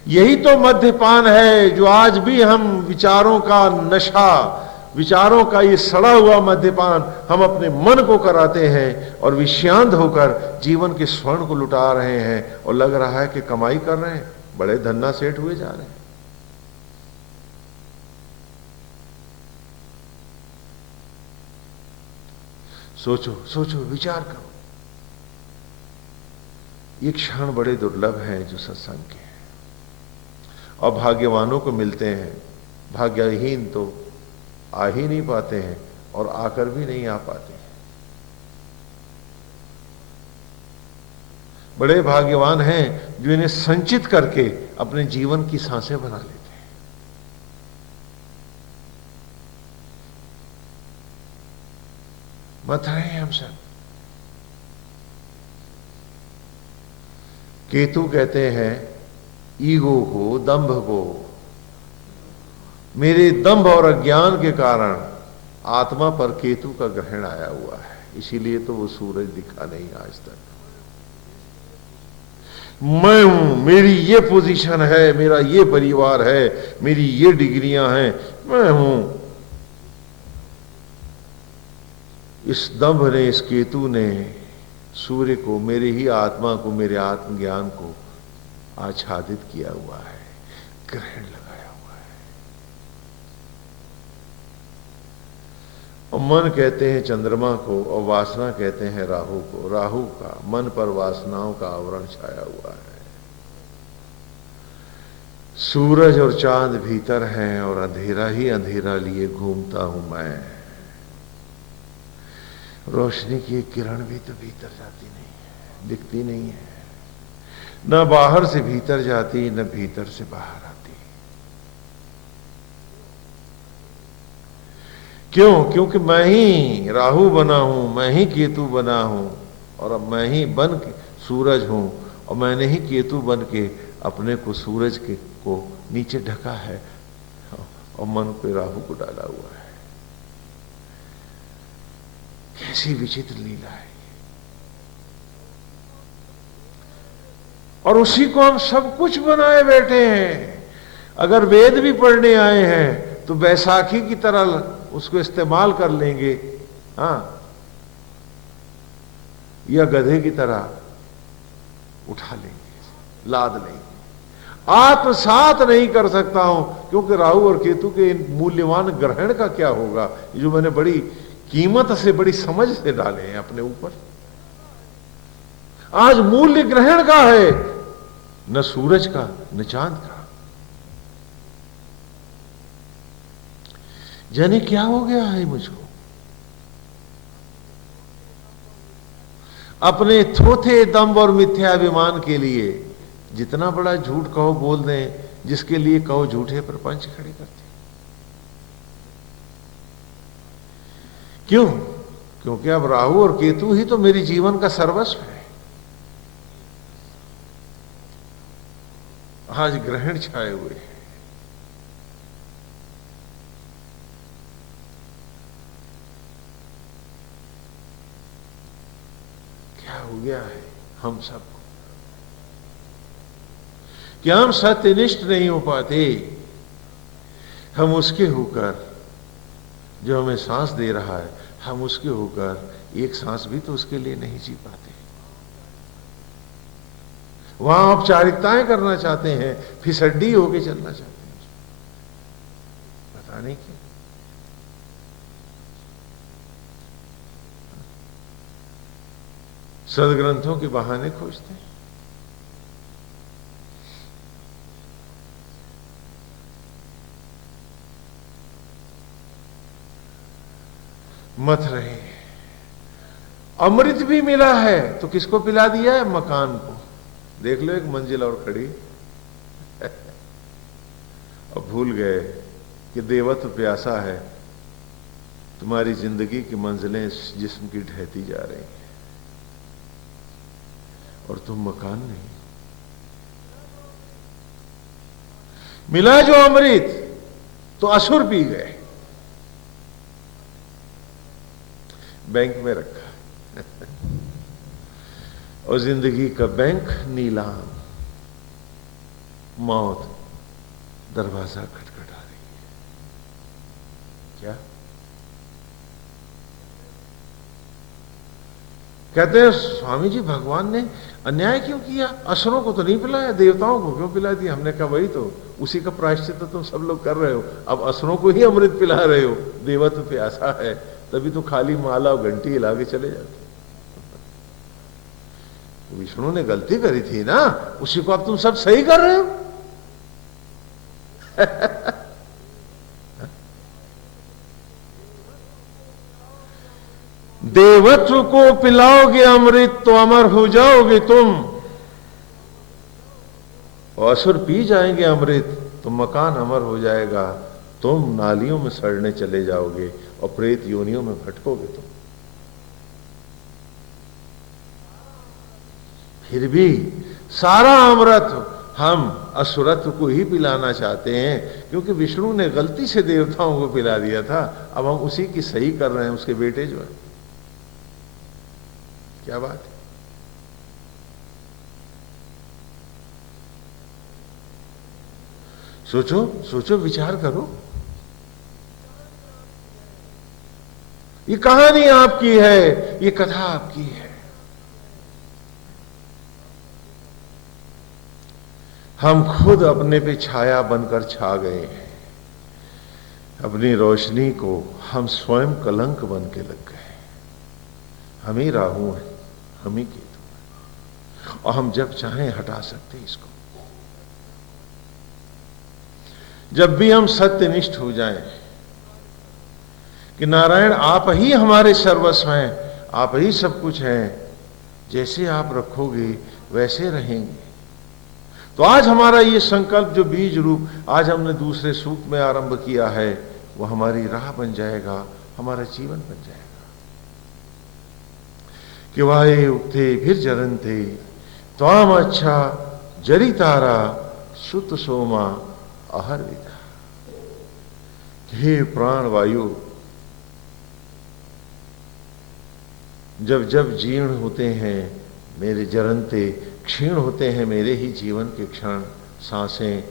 यही तो मद्यपान है जो आज भी हम विचारों का नशा, विचारों का ये सड़ा हुआ मद्यपान हम अपने मन को कराते हैं, और विषयांत होकर जीवन के स्वर्ण को लुटा रहे हैं, और लग रहा है कि कमाई कर रहे हैं, बड़े धन्ना सेठ हुए जा रहे हैं। सोचो सोचो, विचार करो। ये क्षण बड़े दुर्लभ हैं जो सत्संग के हैं, और भाग्यवानों को मिलते हैं। भाग्यहीन तो आ ही नहीं पाते हैं, और आकर भी नहीं आ पाते हैं। बड़े भाग्यवान हैं जो इन्हें संचित करके अपने जीवन की सांसें बना लेते हैं। मत रहे हैं हम सब। केतु कहते हैं ईगो को, दंभ को, मेरे दंभ और अज्ञान के कारण आत्मा पर केतु का ग्रहण आया हुआ है, इसीलिए तो वो सूरज दिखा नहीं आज तक। मैं हूं, मेरी ये पोजीशन है, मेरा ये परिवार है, मेरी ये डिग्रियां हैं, मैं हूं। इस दंभ ने, इस केतु ने सूर्य को, मेरे ही आत्मा को, मेरे आत्मज्ञान को आच्छादित किया हुआ है, ग्रहण लगाया हुआ है। और मन कहते हैं चंद्रमा को, और वासना कहते हैं राहु को। राहु का मन पर वासनाओं का आवरण छाया हुआ है। सूरज और चांद भीतर हैं, और अंधेरा ही अंधेरा लिए घूमता हूं मैं। रोशनी की एक किरण भी तो भीतर जाती नहीं है, दिखती नहीं है, न बाहर से भीतर जाती, न भीतर से बाहर आती। क्यों? क्योंकि मैं ही राहु बना हूं, मैं ही केतु बना हूं, और अब मैं ही बन के सूरज हूं, और मैंने ही केतु बन के अपने को सूरज के को नीचे ढका है, और मन पे राहु को डाला हुआ है। कैसी विचित्र लीला है! और उसी को हम सब कुछ बनाए बैठे हैं। अगर वेद भी पढ़ने आए हैं तो बैसाखी की तरह उसको इस्तेमाल कर लेंगे, हाँ, या गधे की तरह उठा लेंगे, लाद लेंगे। आत्मसात नहीं कर सकता हूं, क्योंकि राहु और केतु के मूल्यवान ग्रहण का क्या होगा, जो मैंने बड़ी कीमत से, बड़ी समझ से डाले हैं अपने ऊपर। आज मूल्य ग्रहण का है, न सूरज का न चांद का। जाने क्या हो गया है मुझको, अपने थोथे दम्भ और मिथ्याभिमान के लिए जितना बड़ा झूठ कहो बोल दें, जिसके लिए कहो झूठे प्रपंच खड़े करते। क्यों? क्योंकि अब राहु और केतु ही तो मेरे जीवन का सर्वस्व है। आज ग्रहण छाए हुए हैं, क्या हो गया है हम सबको, कि हम सत्यनिष्ठ नहीं हो पाते। हम उसके होकर, जो हमें सांस दे रहा है, हम उसके होकर एक सांस भी तो उसके लिए नहीं जी पाते। वहां औपचारिकताएं करना चाहते हैं, फिसड्डी होके चलना चाहते हैं, पता नहीं क्यों। सदग्रंथों के बहाने खोजते हैं। मत रहे। अमृत भी मिला है तो किसको पिला दिया है? मकान को। देख लो, एक मंजिल और खड़ी और भूल गए कि देवत्व प्यासा है। तुम्हारी जिंदगी की मंजिलें इस जिस्म की ढहती जा रही हैं और तुम मकान नहीं। मिला जो अमृत तो असुर पी गए, बैंक में रखा और जिंदगी का बैंक नीलाम, मौत दरवाजा खटखटा रही है। क्या कहते हैं स्वामी जी, भगवान ने अन्याय क्यों किया? असुरों को तो नहीं पिलाया, देवताओं को क्यों पिला दिया? हमने कहा वही तो, उसी का प्रायश्चित तो तुम सब लोग कर रहे हो। अब असुरों को ही अमृत पिला रहे हो। देवत्व प्यासा है, तभी तो खाली माला और घंटी हिला के चले जाते। विष्णु ने गलती करी थी ना, उसी को अब तुम सब सही कर रहे हो। देवत्व को पिलाओगे अमृत तो अमर हो जाओगे तुम, और असुर पी जाएंगे अमृत तो मकान अमर हो जाएगा। तुम नालियों में सड़ने चले जाओगे और प्रेत योनियों में भटकोगे तुम। फिर भी सारा अमृत हम असुरत्व को ही पिलाना चाहते हैं, क्योंकि विष्णु ने गलती से देवताओं को पिला दिया था। अब हम उसी की सही कर रहे हैं, उसके बेटे जो है। क्या बात है? सोचो सोचो, विचार करो। ये कहानी आपकी है, ये कथा आपकी है। हम खुद अपने पे छाया बनकर छा गए हैं। अपनी रोशनी को हम स्वयं कलंक बन के लग गए। हम ही राहु हैं, हम ही केतु हैं, और हम जब चाहें हटा सकते हैं इसको। जब भी हम सत्यनिष्ठ हो जाएं कि नारायण आप ही हमारे सर्वस्व हैं, आप ही सब कुछ हैं, जैसे आप रखोगे वैसे रहेंगे। तो आज हमारा ये संकल्प जो बीज रूप आज हमने दूसरे सूक्त में आरंभ किया है, वो हमारी राह बन जाएगा, हमारा जीवन बन जाएगा। कि वाहे उगते फिर जरनते त्वाम अच्छा जरी तारा सुत सोमा आहर विदा। हे प्राण वायु, जब जब जीर्ण होते हैं मेरे जरनते, क्षीण होते हैं मेरे ही जीवन के क्षण, सांसें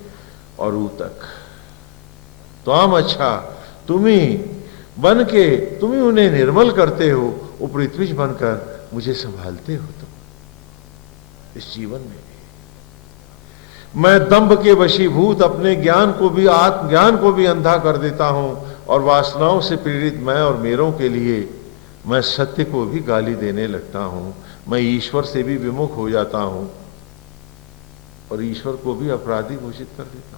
और ऊतक, त्वाम अच्छा, तुम ही बन के तुम ही उन्हें निर्मल करते हो, वो पृथ्वी बनकर मुझे संभालते हो तुम इस जीवन में। मैं दंभ के वशीभूत अपने ज्ञान को भी, आत्मज्ञान को भी अंधा कर देता हूं, और वासनाओं से पीड़ित मैं और मेरों के लिए मैं सत्य को भी गाली देने लगता हूं। मैं ईश्वर से भी विमुख हो जाता हूं और ईश्वर को भी अपराधी घोषित कर देता हूं।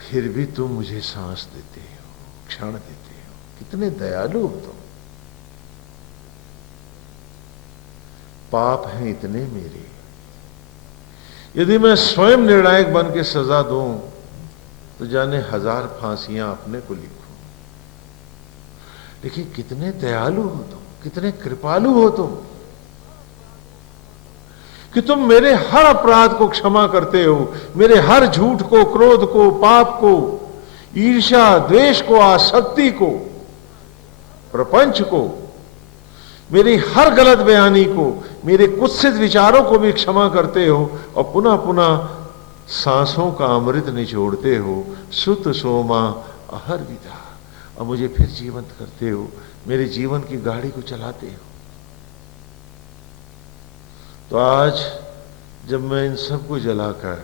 फिर भी तुम मुझे सांस देते हो, क्षण देते हो। कितने दयालु हो तुम। पाप हैं इतने मेरे, यदि मैं स्वयं निर्णायक बन के सजा दूं तो जाने 1000 फांसियां अपने को लिखूं। लेकिन कितने दयालु हो तुम, कितने कृपालु हो तुम, कि तुम मेरे हर अपराध को क्षमा करते हो, मेरे हर झूठ को, क्रोध को, पाप को, ईर्ष्या, द्वेष को, आसक्ति को, प्रपंच को, मेरी हर गलत बयानी को, मेरे कुत्सित विचारों को भी क्षमा करते हो, और पुनः पुनः सांसों का अमृत निचोड़ते हो। सुत सोमा अहर विदा, और मुझे फिर जीवंत करते हो, मेरे जीवन की गाड़ी को चलाते हो। तो आज जब मैं इन सबको जलाकर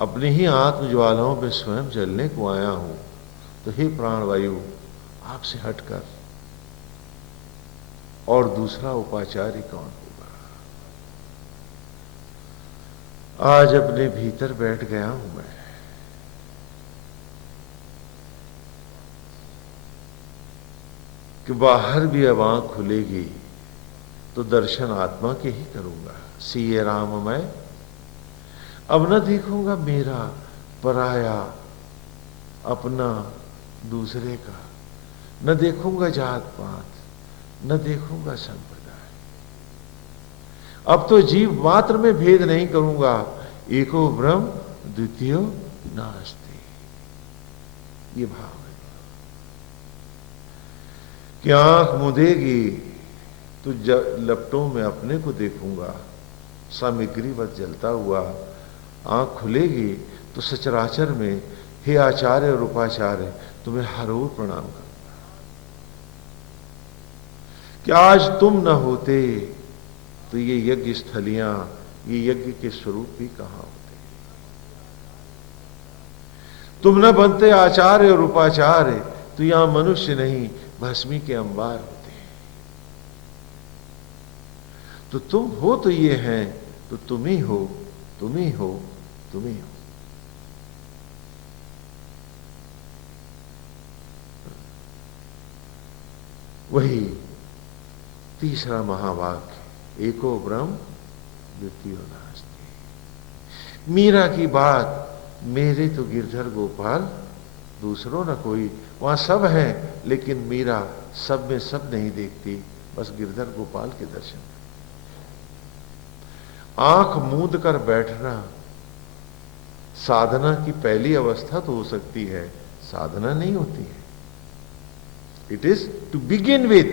अपनी ही आत्मज्वालाओं पे स्वयं जलने को आया हूं, तो हे प्राणवायु, आपसे हटकर और दूसरा उपाचार्य कौन होगा। आज अपने भीतर बैठ गया हूं मैं। कि बाहर भी अब आंख खुलेगी तो दर्शन आत्मा के ही करूंगा। सीए राम मैं अब न देखूंगा मेरा, पराया, अपना, दूसरे का। न देखूंगा जात पात, न देखूंगा संप्रदाय। अब तो जीव मात्र में भेद नहीं करूंगा। एको ब्रह्म द्वितीयो नास्ति, ये भाव है कि आंख मुदेगी तो लपटों में अपने को देखूंगा, सामग्रीवत जलता हुआ। आंख खुलेगी तो सचराचर में हे आचार्य और उपाचार्य तुम्हें हर ओर प्रणाम करूंगा। कि आज तुम न होते तो ये यज्ञ स्थलियां, ये यज्ञ के स्वरूप भी कहां होते। तुम न बनते आचार्य और उपाचार्य तो यहां मनुष्य नहीं भस्मी के अंबार होते। तो तुम हो तो ये हैं, तो तुम ही हो, तुम ही हो, तुम ही हो। वही तीसरा महावाक्य, एको ब्रह्म द्वितीयो नास्ति। मीरा की बात, मेरे तो गिरधर गोपाल दूसरों न कोई। वहां सब हैं लेकिन मीरा सब में सब नहीं देखती, बस गिरधर गोपाल के दर्शन। आंख मूंद कर बैठना साधना की पहली अवस्था तो हो सकती है, साधना नहीं होती है। It is to begin with.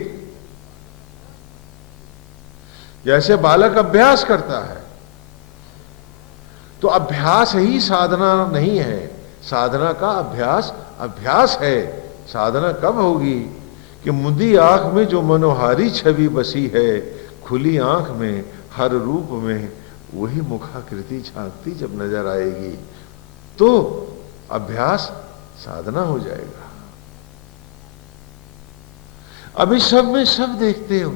जैसे बालक अभ्यास करता है, तो अभ्यास ही साधना नहीं है। साधना का अभ्यास अभ्यास है। साधना कब होगी कि मुंदी आंख में जो मनोहारी छवि बसी है, खुली आंख में हर रूप में वही मुखाकृति झांकती जब नजर आएगी, तो अभ्यास साधना हो जाएगा। अभी सब में सब देखते हो,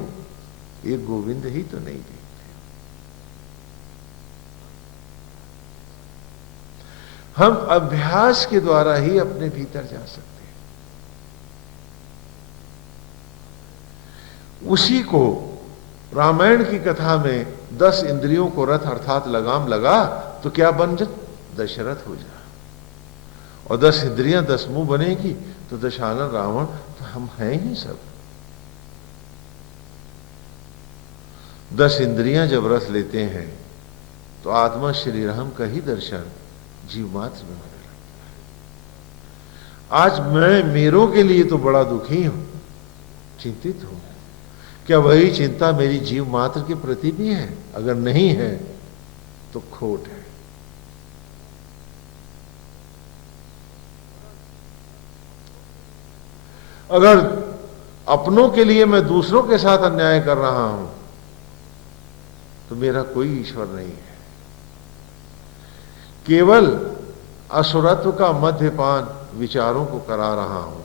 एक गोविंद ही तो नहीं देखते। हम अभ्यास के द्वारा ही अपने भीतर जा सकते हैं। उसी को रामायण की कथा में 10 इंद्रियों को रथ अर्थात लगाम लगा तो क्या बन जा, दशरथ हो जा। और 10 इंद्रियां 10 मुंह बनेगी तो दशानन रावण। तो हम हैं ही सब। 10 इंद्रियां जब रस लेते हैं तो आत्मा श्री राम का ही दर्शन जीव मात्र में होने लगता है। आज मैं मेरों के लिए तो बड़ा दुखी हूं, चिंतित हूं। क्या वही चिंता मेरी जीव मात्र के प्रति भी है? अगर नहीं है तो खोट है। अगर अपनों के लिए मैं दूसरों के साथ अन्याय कर रहा हूं तो मेरा कोई ईश्वर नहीं है। केवल असुरत्व का मध्यपान विचारों को करा रहा हूं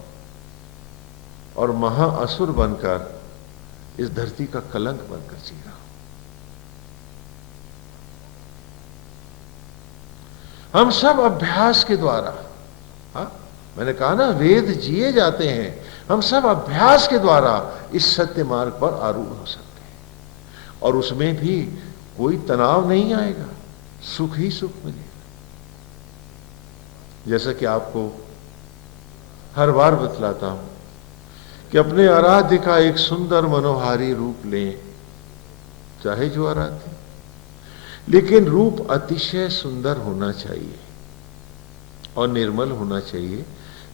और महाअसुर बनकर इस धरती का कलंक बनकर जी रहा हूं। हम सब अभ्यास के द्वारा, हाँ मैंने कहा ना, वेद जिए जाते हैं। हम सब अभ्यास के द्वारा इस सत्य मार्ग पर आरूढ़ हो सकते हैं और उसमें भी कोई तनाव नहीं आएगा, सुख ही सुख मिलेगा। जैसा कि आपको हर बार बतलाता हूं कि अपने आराध्य का एक सुंदर मनोहारी रूप लें, चाहे जो आराध्य, लेकिन रूप अतिशय सुंदर होना चाहिए और निर्मल होना चाहिए,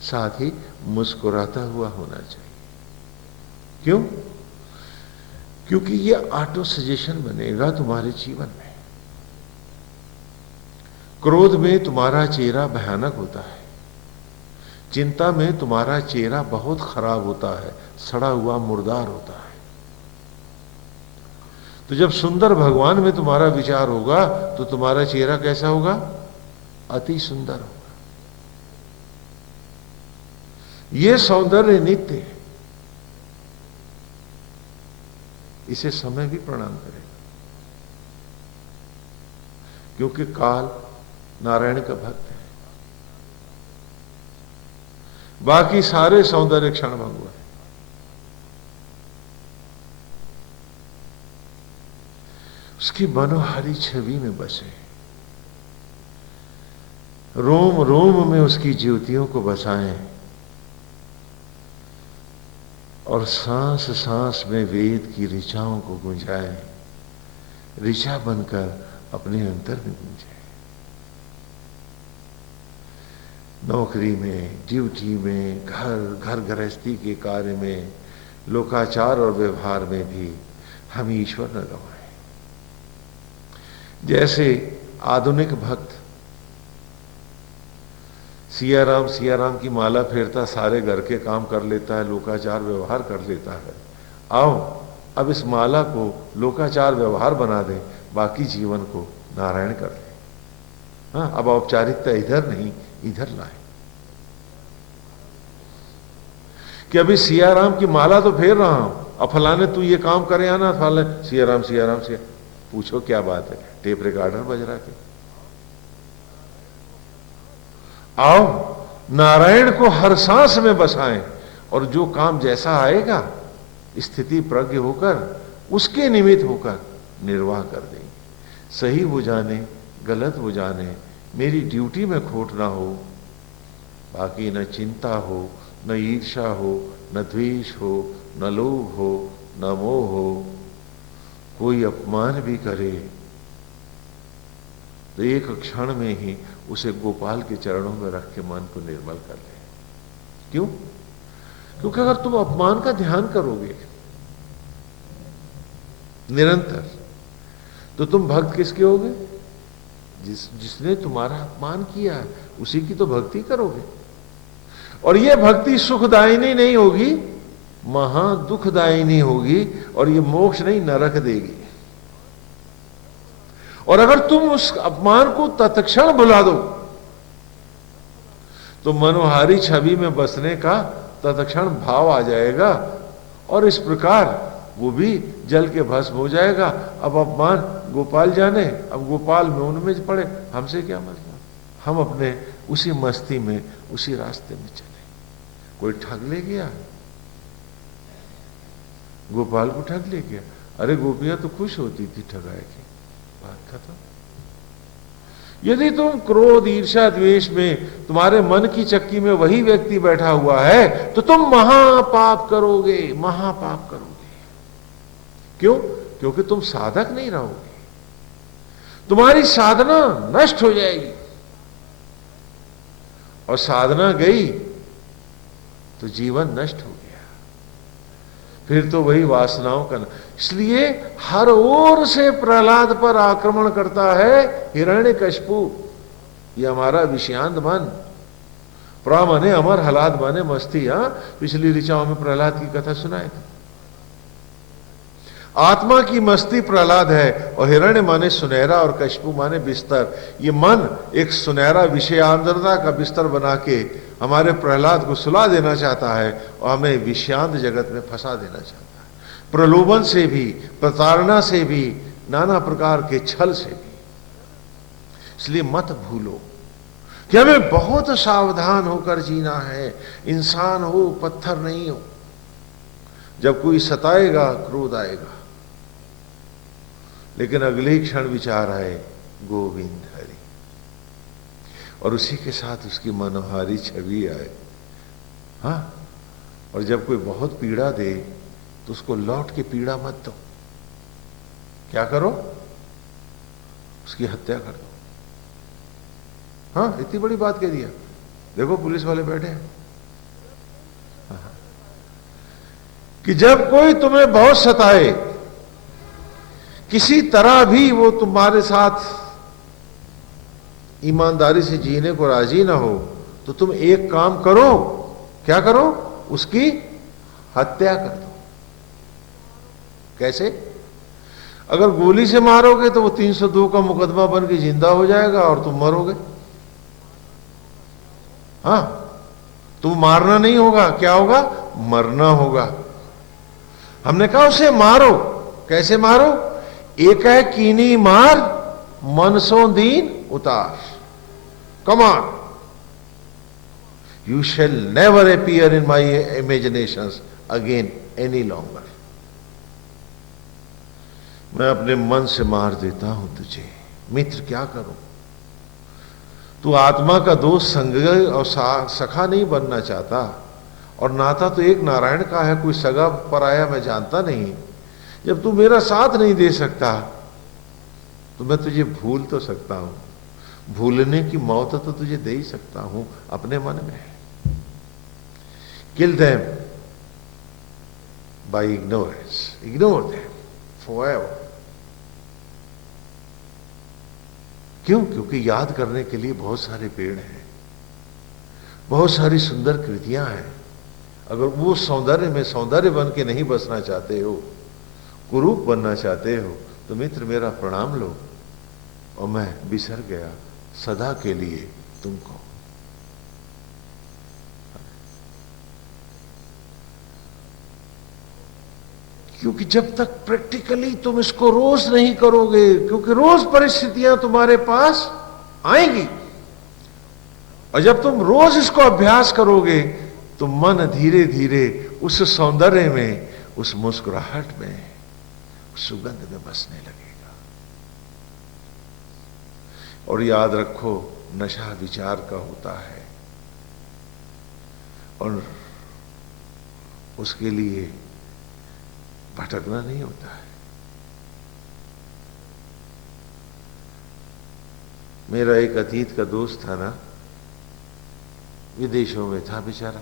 साथ ही मुस्कुराता हुआ होना चाहिए। क्यों? क्योंकि यह ऑटो सजेशन बनेगा तुम्हारे जीवन में। क्रोध में तुम्हारा चेहरा भयानक होता है, चिंता में तुम्हारा चेहरा बहुत खराब होता है, सड़ा हुआ मुर्दार होता है। तो जब सुंदर भगवान में तुम्हारा विचार होगा तो तुम्हारा चेहरा कैसा होगा? अति सुंदर होगा। यह सौंदर्य नित्य है, इसे समय भी प्रणाम करेगा, क्योंकि काल नारायण का भक्त है। बाकी सारे सौंदर्य क्षणभंग है। उसकी मनोहारी छवि में बसे, रोम रोम में उसकी ज्योतियों को बसाएं और सांस सांस में वेद की ऋचाओं को गुंजाएं, ऋचा बनकर अपने अंतर में गुंजाएं। नौकरी में, ड्यूटी में, घर गृहस्थी के कार्य में, लोकाचार और व्यवहार में भी हम ईश्वर न गवाएं। जैसे आधुनिक भक्त सिया राम की माला फेरता सारे घर के काम कर लेता है, लोकाचार व्यवहार कर लेता है। आओ अब इस माला को लोकाचार व्यवहार बना दें, बाकी जीवन को नारायण कर दें। हाँ, अब औपचारिकता इधर नहीं इधर लाए कि अभी सिया राम की माला तो फेर रहा हूं, अब फलाने तू ये काम करे आना, फलाने सिया राम सिया राम सिया। पूछो क्या बात है? टेप रिकॉर्डर बज रहा के। आओ नारायण को हर सांस में बसाएं और जो काम जैसा आएगा स्थिति प्रज्ञ होकर उसके निमित्त होकर निर्वाह कर देंगे। सही हो जाने गलत हो जाने मेरी ड्यूटी में खोट ना हो, बाकी न चिंता हो, न ईर्ष्या हो, न द्वेष हो, न लोभ हो, न मोह हो। कोई अपमान भी करे तो एक क्षण में ही उसे गोपाल के चरणों में रख के मन को निर्मल कर ले। क्यों? क्योंकि अगर तुम अपमान का ध्यान करोगे निरंतर तो तुम भक्त किसके होगे? जिसने तुम्हारा अपमान किया है उसी की तो भक्ति करोगे। और यह भक्ति सुखदायिनी नहीं होगी, महा दुखदायिनी होगी, और ये मोक्ष नहीं नरक देगी। और अगर तुम उस अपमान को तत्क्षण भुला दो तो मनोहारी छवि में बसने का तत्क्षण भाव आ जाएगा और इस प्रकार वो भी जल के भस्म हो जाएगा। अब अपमान गोपाल जाने, अब गोपाल में उनमें पड़े, हमसे क्या मतलब? हम अपने उसी मस्ती में उसी रास्ते में चले। कोई ठग ले गया, गोपाल को ठग ले गया, अरे गोपियां तो खुश होती थी ठगाए की, बात खत्म। यदि तुम क्रोध ईर्ष्या द्वेष में तुम्हारे मन की चक्की में वही व्यक्ति बैठा हुआ है तो तुम महापाप करोगे, महापाप करोगे। क्यों? क्योंकि तुम साधक नहीं रहोगे, तुम्हारी साधना नष्ट हो जाएगी, और साधना गई तो जीवन नष्ट हो गया। फिर तो वही वासनाओं का। इसलिए हर ओर से प्रहलाद पर आक्रमण करता है हिरण्यकशिपु। ये हमारा विषयांत मन। प्रा माने अमर, हलाद माने मस्ती। हाँ, पिछली ऋचाओं में प्रहलाद की कथा सुनाए थे। आत्मा की मस्ती प्रहलाद है, और हिरण्य माने सुनहरा और कशिपु माने बिस्तर। ये मन एक सुनहरा विषयांतरता का बिस्तर बना के हमारे प्रहलाद को सुला देना चाहता है और हमें विषयांत जगत में फंसा देना चाहता है, प्रलोभन से भी, प्रताड़ना से भी, नाना प्रकार के छल से भी। इसलिए मत भूलो कि हमें बहुत सावधान होकर जीना है। इंसान हो, पत्थर नहीं हो। जब कोई सताएगा क्रोध आएगा, लेकिन अगले ही क्षण विचार आए गोविंद हरि, और उसी के साथ उसकी मनोहारी छवि आए। हाँ, और जब कोई बहुत पीड़ा दे तो उसको लौट के पीड़ा मत दो। क्या करो? उसकी हत्या कर दो। हाँ, इतनी बड़ी बात कह दिया। देखो पुलिस वाले बैठे हैं। हाँ, कि जब कोई तुम्हें बहुत सताए, किसी तरह भी वो तुम्हारे साथ ईमानदारी से जीने को राजी ना हो, तो तुम एक काम करो। क्या करो? उसकी हत्या कर दो। कैसे? अगर गोली से मारोगे तो वो 302 का मुकदमा बन के जिंदा हो जाएगा और तुम मरोगे। हाँ, तुम मारना नहीं होगा, क्या होगा? मरना होगा। हमने कहा उसे मारो। कैसे मारो? एक है कीनी मार, मनसों दीन उतार। Come on, you shall never appear in my imaginations again any longer. मैं अपने मन से मार देता हूं तुझे। मित्र क्या करूं? तू आत्मा का दोस्त, संग और सखा नहीं बनना चाहता, और नाता तो एक नारायण का है, कोई सगा पराया मैं जानता नहीं। जब तू मेरा साथ नहीं दे सकता तो मैं तुझे भूल तो सकता हूं। भूलने की मौत तो तुझे दे ही सकता हूं अपने मन में। Kill them by ignorance, ignore them forever. क्यों? क्योंकि याद करने के लिए बहुत सारे पेड़ हैं, बहुत सारी सुंदर कृतियां हैं। अगर वो सौंदर्य में सौंदर्य बन के नहीं बसना चाहते हो, कुरूप बनना चाहते हो, तो मित्र मेरा प्रणाम लो, और मैं बिसर गया सदा के लिए तुमको। क्योंकि जब तक प्रैक्टिकली तुम इसको रोज नहीं करोगे, क्योंकि रोज परिस्थितियां तुम्हारे पास आएंगी, और जब तुम रोज इसको अभ्यास करोगे तो मन धीरे धीरे उस सौंदर्य में, उस मुस्कुराहट में, उस सुगंध में बसने लगेगा। और याद रखो, नशा विचार का होता है, और उसके लिए भटकना नहीं होता है। मेरा एक अतीत का दोस्त था ना, विदेशों में था बेचारा।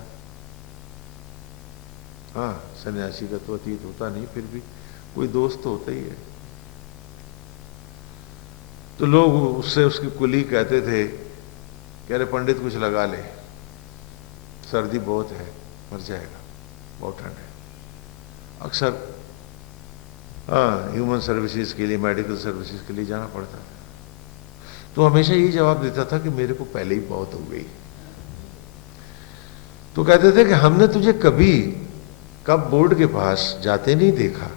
हाँ, सन्यासी का तो अतीत होता नहीं, फिर भी कोई दोस्त तो होता ही है। तो लोग उससे, उसकी कुली कहते थे, कह रहे पंडित कुछ लगा ले, सर्दी बहुत है, मर जाएगा, बहुत ठंड है। अक्सर ह्यूमन सर्विसेज के लिए, मेडिकल सर्विसेज के लिए जाना पड़ता था। तो हमेशा यही जवाब देता था कि मेरे को पहले ही बहुत हो गई। तो कहते थे कि हमने तुझे कभी कब बोर्ड के पास जाते नहीं देखा,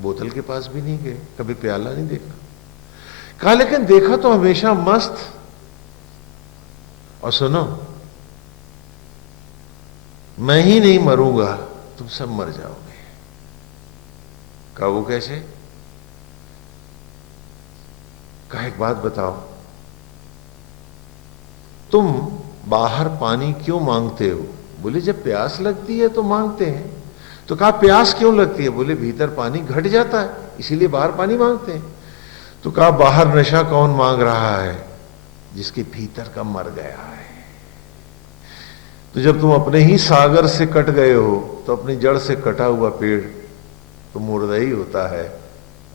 बोतल के पास भी नहीं गए, कभी प्याला नहीं देखा। कहा लेकिन देखा तो हमेशा मस्त। और सुनो, मैं ही नहीं मरूंगा, तुम सब मर जाओगे। कहा वो कैसे? कहा एक बात बताओ, तुम बाहर पानी क्यों मांगते हो? बोले जब प्यास लगती है तो मांगते हैं। तो कहा प्यास क्यों लगती है? बोले भीतर पानी घट जाता है, इसीलिए बाहर पानी मांगते हैं। तो कहा बाहर नशा कौन मांग रहा है? जिसके भीतर का मर गया है। तो जब तुम अपने ही सागर से कट गए हो तो अपनी जड़ से कटा हुआ पेड़ तो मुर्दा ही होता है।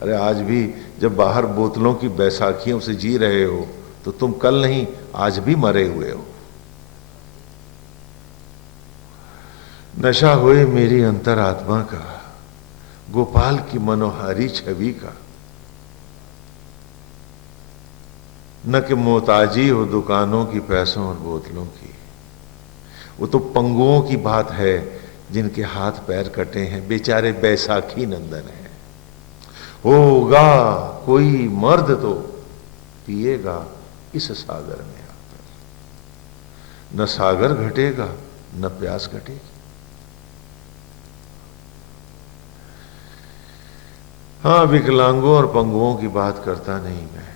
अरे आज भी जब बाहर बोतलों की बैसाखियों से जी रहे हो तो तुम कल नहीं आज भी मरे हुए हो। नशा होए मेरी अंतरात्मा का, गोपाल की मनोहारी छवि का। न कि मोहताजी हो दुकानों की, पैसों और बोतलों की। वो तो पंगुओं की बात है जिनके हाथ पैर कटे हैं, बेचारे बैसाखी नंदन हैं। होगा कोई मर्द तो पिएगा इस सागर में आकर, न सागर घटेगा न प्यास घटेगी। हाँ, विकलांगों और पंगुओं की बात करता नहीं मैं।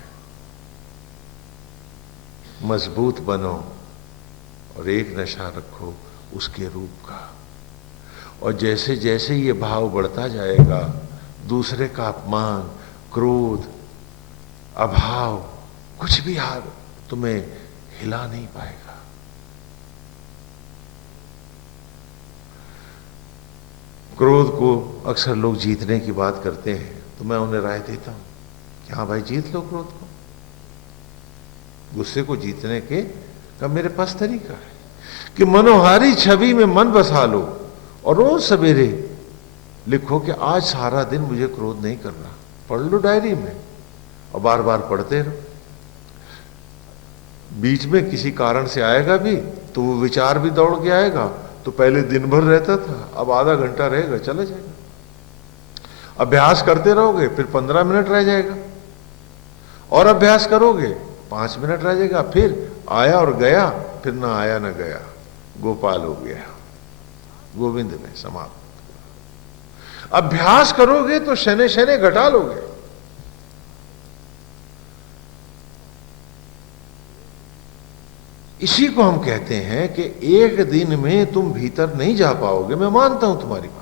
मजबूत बनो और एक नशा रखो उसके रूप का, और जैसे जैसे ये भाव बढ़ता जाएगा, दूसरे का अपमान, क्रोध, अभाव, कुछ भी हाल तुम्हें हिला नहीं पाएगा। क्रोध को अक्सर लोग जीतने की बात करते हैं तो मैं उन्हें राय देता हूं कि हाँ भाई, जीत लो क्रोध को। गुस्से को जीतने के का मेरे पास तरीका है कि मनोहारी छवि में मन बसा लो और रोज सवेरे लिखो कि आज सारा दिन मुझे क्रोध नहीं करना। पढ़ लो डायरी में और बार बार पढ़ते रहो। बीच में किसी कारण से आएगा भी तो वो विचार भी दौड़ के आएगा, तो पहले दिन भर रहता था, अब आधा घंटा रहेगा, चला जाएगा। अभ्यास करते रहोगे फिर 15 मिनट रह जाएगा, और अभ्यास करोगे 5 मिनट रह जाएगा, फिर आया और गया, फिर ना आया ना गया, गोपाल हो गया, गोविंद में समाप्त। अभ्यास करोगे तो शने शने घटा लोगे। इसी को हम कहते हैं कि एक दिन में तुम भीतर नहीं जा पाओगे। मैं मानता हूं तुम्हारी बात,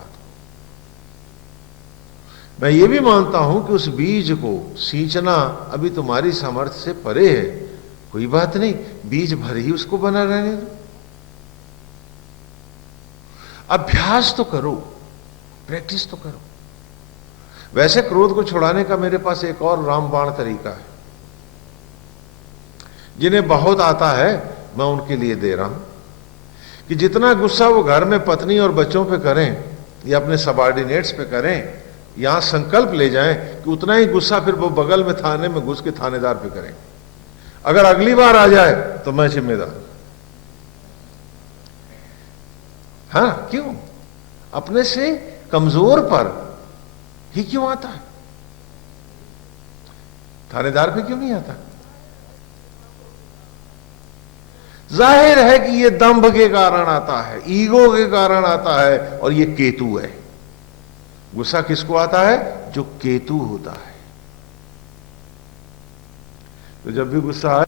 मैं ये भी मानता हूं कि उस बीज को सींचना अभी तुम्हारी सामर्थ्य से परे है। कोई बात नहीं, बीज भर ही उसको बना रहने दो। अभ्यास तो करो, प्रैक्टिस तो करो। वैसे क्रोध को छुड़ाने का मेरे पास एक और रामबाण तरीका है। जिन्हें बहुत आता है मैं उनके लिए दे रहा हूं कि जितना गुस्सा वो घर में पत्नी और बच्चों पे करें या अपने सबॉर्डिनेट्स पे करें, यहां संकल्प ले जाएं कि उतना ही गुस्सा फिर वो बगल में थाने में घुस के थानेदार पे करें। अगर अगली बार आ जाए तो मैं जिम्मेदार। हाँ, क्यों? अपने से कमजोर पर ही क्यों आता है? थानेदार पे क्यों नहीं आता? जाहिर है कि यह दंभ के कारण आता है, ईगो के कारण आता है, और यह केतु है। गुस्सा किसको आता है? जो केतु होता है। तो जब भी गुस्सा आए